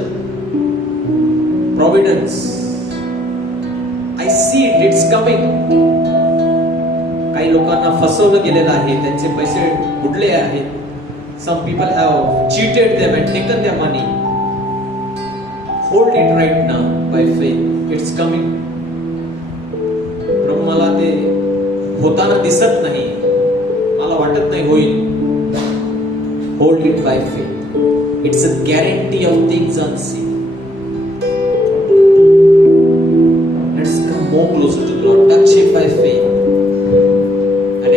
providence, I see it, it's coming. काही लोकांना फसवलं गेलेलं आहे, त्यांचे पैसे बुडले आहेत. Some people have cheated them and taken their money. Hold it right now by faith. It's coming. प्रभू मला ते होताना दिसत नाही, मला वाटत नाही होईल. Hold it by faith. It's a guarantee of things unseen. Let's come more closer to the Lord. Touch it by faith.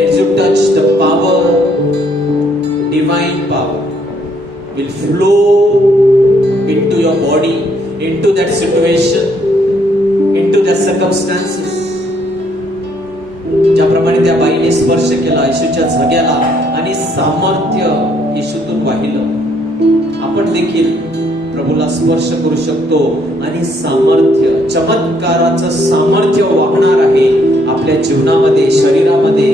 As you touch, the power, divine power, will flow into your body, into that situation, into that circumstances. ज्याप्रमाणे त्या बाईने स्पर्श केला येशूच्या झग्याला आणि सामर्थ्य येशूतून वाहिलं, आपण देखील प्रभूला स्पर्श करू शकतो आणि सामर्थ्य, चमत्काराचं सामर्थ्य वाहणार आहे आपल्या जीवनामध्ये, शरीरामध्ये,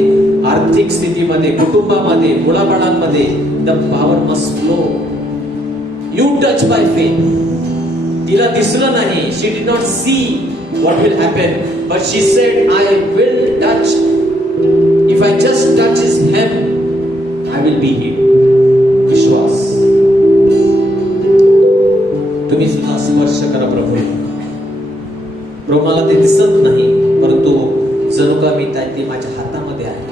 आर्थिक स्थितीमध्ये, कुटुंबामध्ये, मुलाबाळांमध्ये. The power must flow. You touch by faith. तिला दिसलं नाही, she did not see what will happen, but she said I will touch. If I just touch his hem I will be healed. विश्वास. तुम्ही सुद्धा स्पर्श करा प्रभू. प्रभू मला ते दिसत नाही, परंतु जणू का मी ती माझ्या हातामध्ये आहे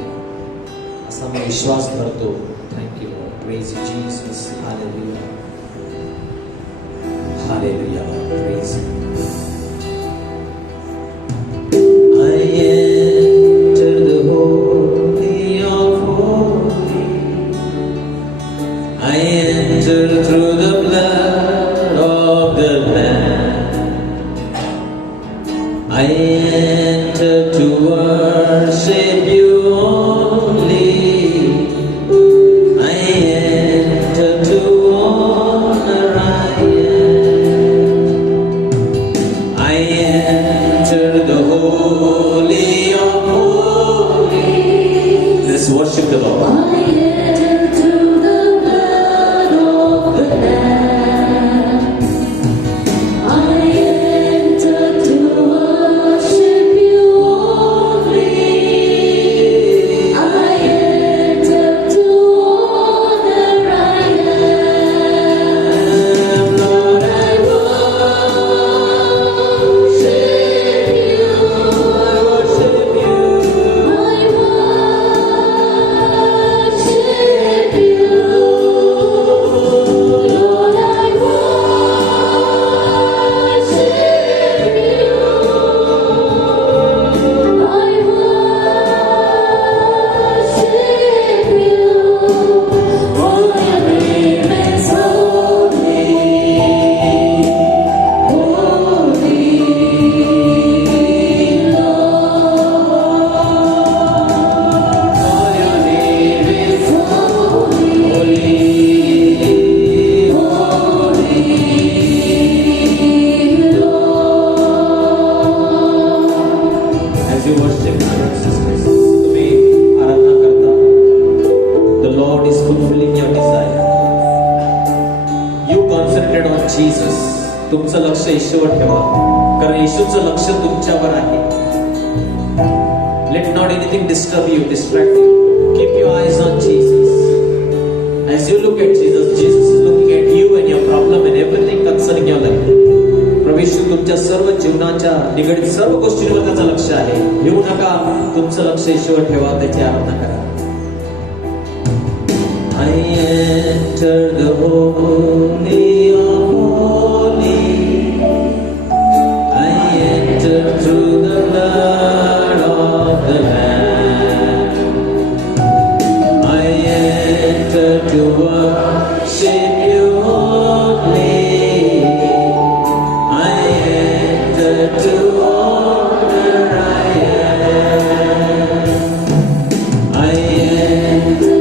असा मी विश्वास धरतो. Thank you Lord. Praise you Jesus. Hallelujah, hallelujah. Praise. I enter the holy of holies. I enter through the blood of the Lamb. I enter to worship you. I enter to honor I am. Concentrate on Jesus. तुमचं लक्ष येशूवर ठेवा, कारण येशूचं लक्ष तुमच्यावर आहे. Let not anything disturb you, distract you. Keep your आयज on Jesus. As you look at Jesus, Jesus is looking at you and your problem and everything concerning your life. प्रभू येशू तुमच्या सर्व जीवनाच्या निगडीत सर्व गोष्टींवर त्याचं लक्ष आहे. येऊ नका, तुमचं लक्ष येशूवर ठेवा, त्याची आराधना करा. I enter the holy of holies. I enter through the blood of the Lamb. I enter to worship you only. I enter to honor I am. I enter.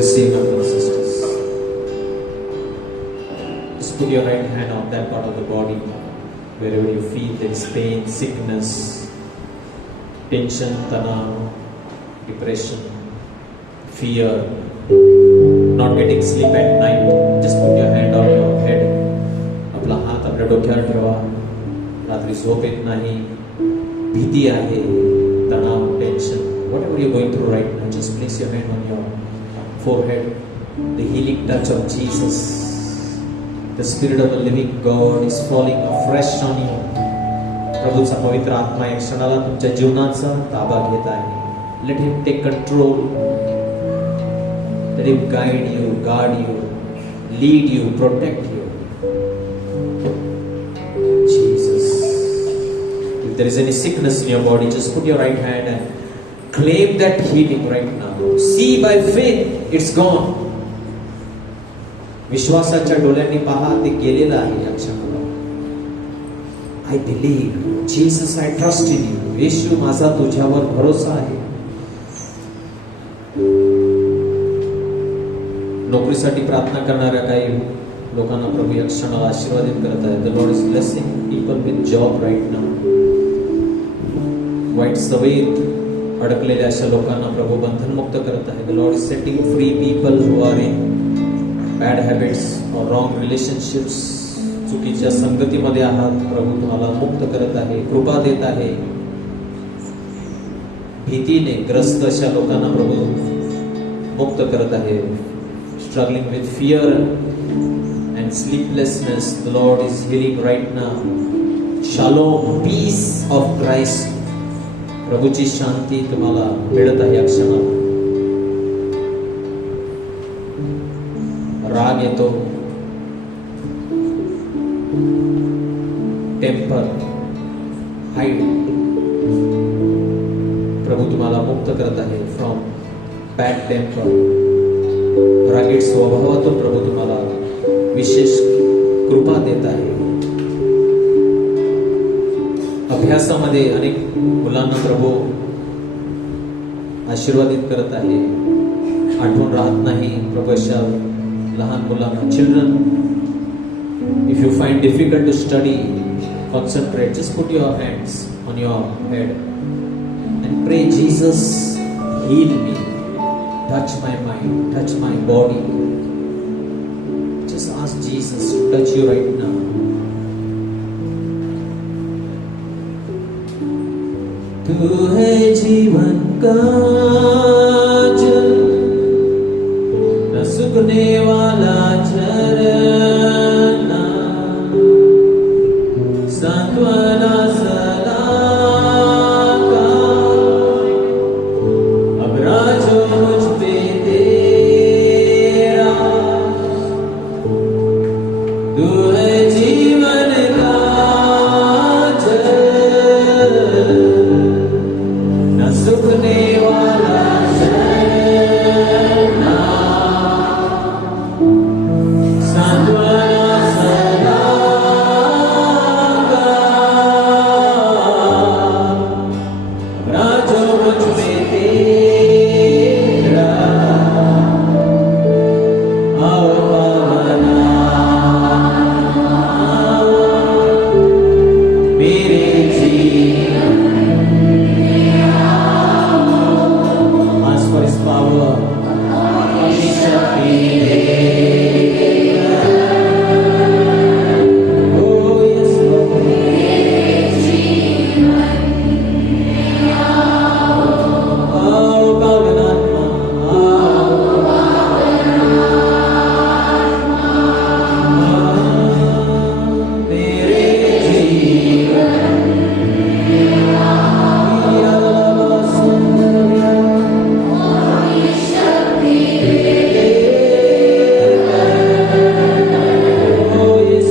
Receive, brothers and sisters. Just put your right hand on that part of the body, wherever you feel there is pain, sickness, tension, tanav, depression, fear, not getting sleep at night. Just put your hand on your head. आपला हात आपल्या डोक्यावर ठेवा. रात्री झोप येत नाही, भीती आहे, तणाव, tension, whatever you're going through right now, just place your hand on your forehead. The healing touch of Jesus, the Spirit of the living God is falling afresh on you. प्रभूचा पवित्र आत्मा या क्षणाला तुमच्या जीवनाचा ताबा घेत आहे. Let him take control. Let him guide you, guard you, lead you, protect you. Jesus. If there is any sickness in your body, just put your right hand and claim that healing right now. See by faith, it's gone. विश्वासाच्या डोळ्यांनी पहा, ते गेलेलं आहे या क्षणाला. I believe, Jesus, I trust in you. येशू, माझा तुझ्यावर भरोसा आहे. नोकरीसाठी प्रार्थना करणाऱ्या काही लोकांना प्रभू या क्षणाला आशीर्वादित करत आहे. The Lord is blessing people with job right now. वाईट सवयीत अडकलेल्या अशा लोकांना प्रभू बंधनमुक्त करत आहे. The Lord is setting free people who are in bad habits or wrong relationships. चुकीच्या संगतीमध्ये आहात, प्रभू तुम्हाला मुक्त करत आहे, कृपा देत आहे. भीतीने ग्रस्त अशा लोकांना प्रभू मुक्त करत आहे. Struggling with fear and sleeplessness, the Lord is healing right now. Shalom, peace of Christ. प्रभूची शांती तुम्हाला मिळत आहे या क्षणाला. राग येतो, टेम्पर, हाईड. प्रभू तुम्हाला मुक्त करत आहे फ्रॉम बॅड टेम्पर. रागीट स्वभावातून प्रभू तुम्हाला विशेष कृपा देत आहे. अभ्यासामध्ये अनेक मुलांना प्रभू आशीर्वादित करत आहे. आठवण राहत नाही प्रभू अशा लहान मुलांना. Children, if you find difficult to study, concentrate, just put your hands on your head and pray, Jesus, heal me, touch my mind, touch my body. Just ask Jesus to touch you right now. तू है जीवन का जल, न सूखने वाला झरना, सांत्वना सदा का, अब राजो मुझ पे तेरा. तू है जीवन का जल, न सूखने वाला झरना, सांत्वना सदा का, राजो मुझ में तेरा. आओ पावना, आओ मेरे जीवन में आओ. Ask for His power, His शक्ति देगा. Oh yes Lord. आओ पावनात्मा, आओ मेरे जीवन में आओ. Oh yes.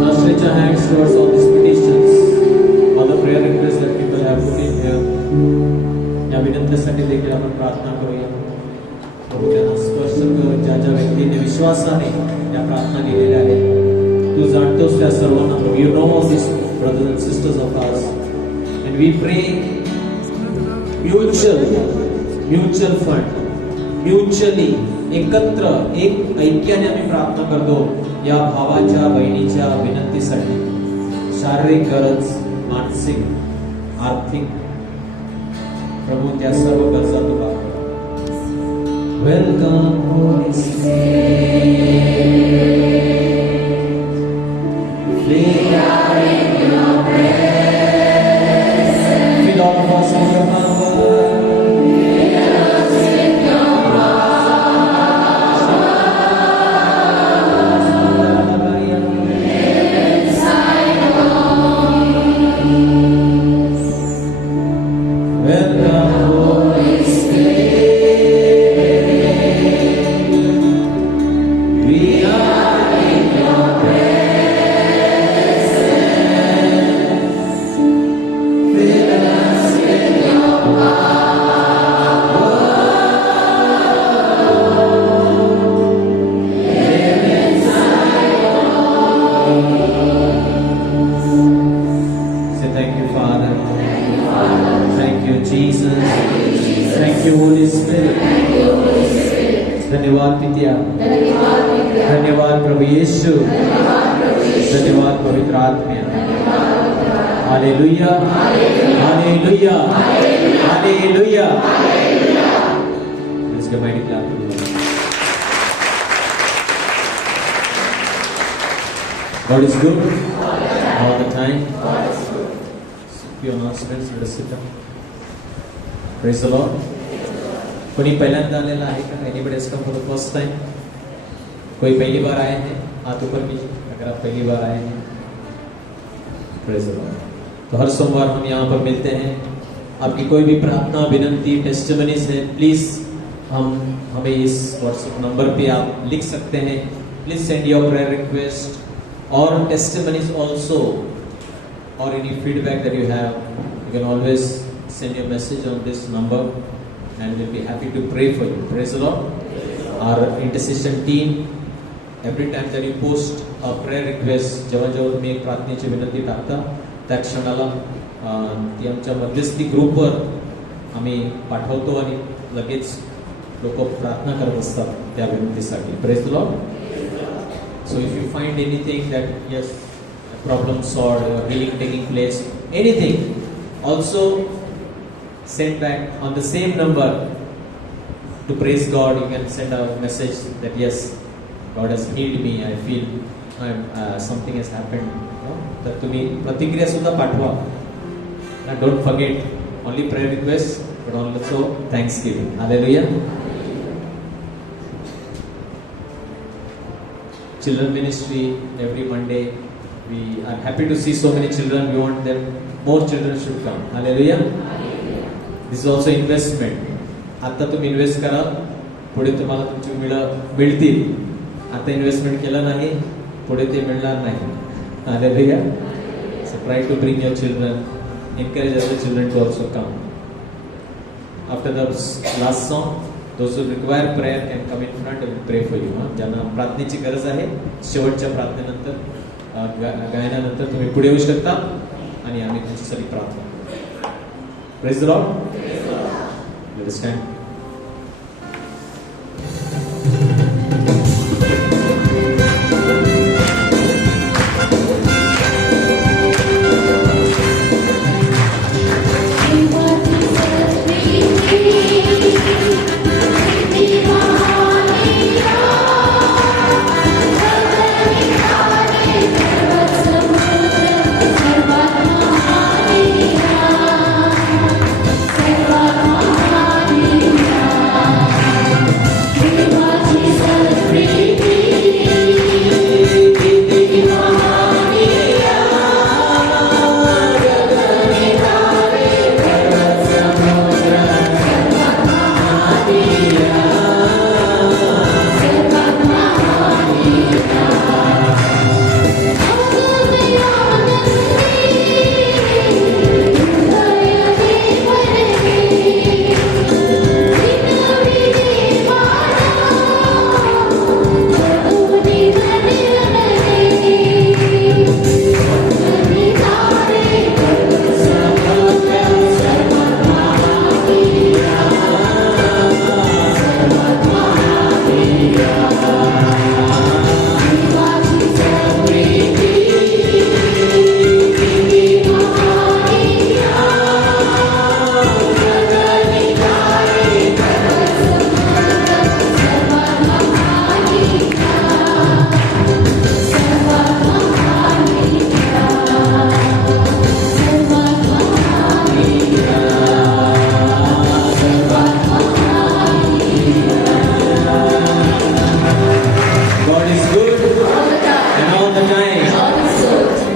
Now stretch your hands towards all these petitions, all the prayer requests that people have put in here. या विनंतीसाठी देखील आपण प्रार्थना करूया. प्रभू त्यांना स्पर्श कर. ज्या ज्या व्यक्तीने विश्वासाने या प्रार्थना केलेल्या आहेत, तू जाणतोस त्या सर्वांना प्रभू. You know all these brothers and sisters of us, and we pray mutual fund, mutually एकत्र एक ऐक्याने आम्ही प्रार्थना करतो या भावाच्या बहिणीच्या विनंतीसाठी. शारीरिक गरज, मानसिक, आर्थिक, प्रभू त्या सर्व गरजा तू भागव. Welcome holy Fill all of us with your power. Welcome, Holy Spirit. We are in your presence. Fill us with your power. Live inside of me. Say thank you, Father. Thank you, Jesus. Thank you, Holy Spirit. धन्यवाद पिता. धन्यवाद प्रभु यीशु. धन्यवाद पवित्र आत्मा. Hallelujah, hallelujah, hallelujah. Let's give a mighty clap to the Lord. God is good all the time. Few announcements. Let us sit down. Praise the Lord. कोणी पहिल्यांदा आलेला आहे का? Anybody has come for the first time? कोई पहली बार आए हैं? हाथ ऊपर कीजिए अगर आप पहली बार आए हैं. Praise the Lord. तो हर सोमवार हम यहाँ पर मिलते हैं आपकी कोई भी प्रार्थना, विनंती, टेस्टिमनीज है, प्लीज हमें इस व्हाट्सएप नंबर पे आप लिख सकते हैं. Please send your prayer request और टेस्टिमनीज ऑल्सो, और any feedback that you have, you can always send your message on this number and we'll be happy to pray for you. Praise the Lord. Our intercession team, every time that you post a prayer request, जेव्हा तुम्ही एक प्रार्थनेची विनंती टाकता, त्या क्षणाला ती आमच्या मध्यस्थी ग्रुपवर आम्ही पाठवतो आणि लगेच लोक प्रार्थना करत असतात त्या विनंतीसाठी. Praise the Lord. So if you find anything that yes, problem solved or healing taking place, anything, also send back on the same number to praise God. You can send a message that yes, God has healed me. I feel something has happened. तर तुम्ही प्रतिक्रिया सुद्धा पाठवा. Don't forget only prayer requests, but also thanksgiving. Hallelujah. Children ministry every Monday. We are happy to see so many children. We want them. More children should come. Hallelujah. This is also investment. आता तुम्ही इन्व्हेस्ट करा, पुढे तुम्हाला तुमची मिळतील. आता इन्व्हेस्टमेंट केलं नाही, पुढे ते मिळणार नाही. Hallelujah. So try to bring your children, encourage other children to also come. After the last song, those who require prayer can come in front and pray for you. ज्यांना प्रार्थनेची गरज आहे, शेवटच्या प्रार्थनेनंतर गायनानंतर तुम्ही पुढे येऊ शकता आणि आम्ही तुमच्यासाठी प्रार्थना. Praise the Lord. Let us stand.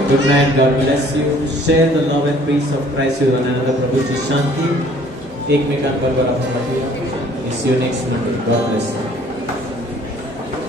Good night. God bless you. Share the love and peace of Christ with one another. प्रभूची शांती एकमेकांबरोबर आपण वाटूया. See you next Monday. God bless you.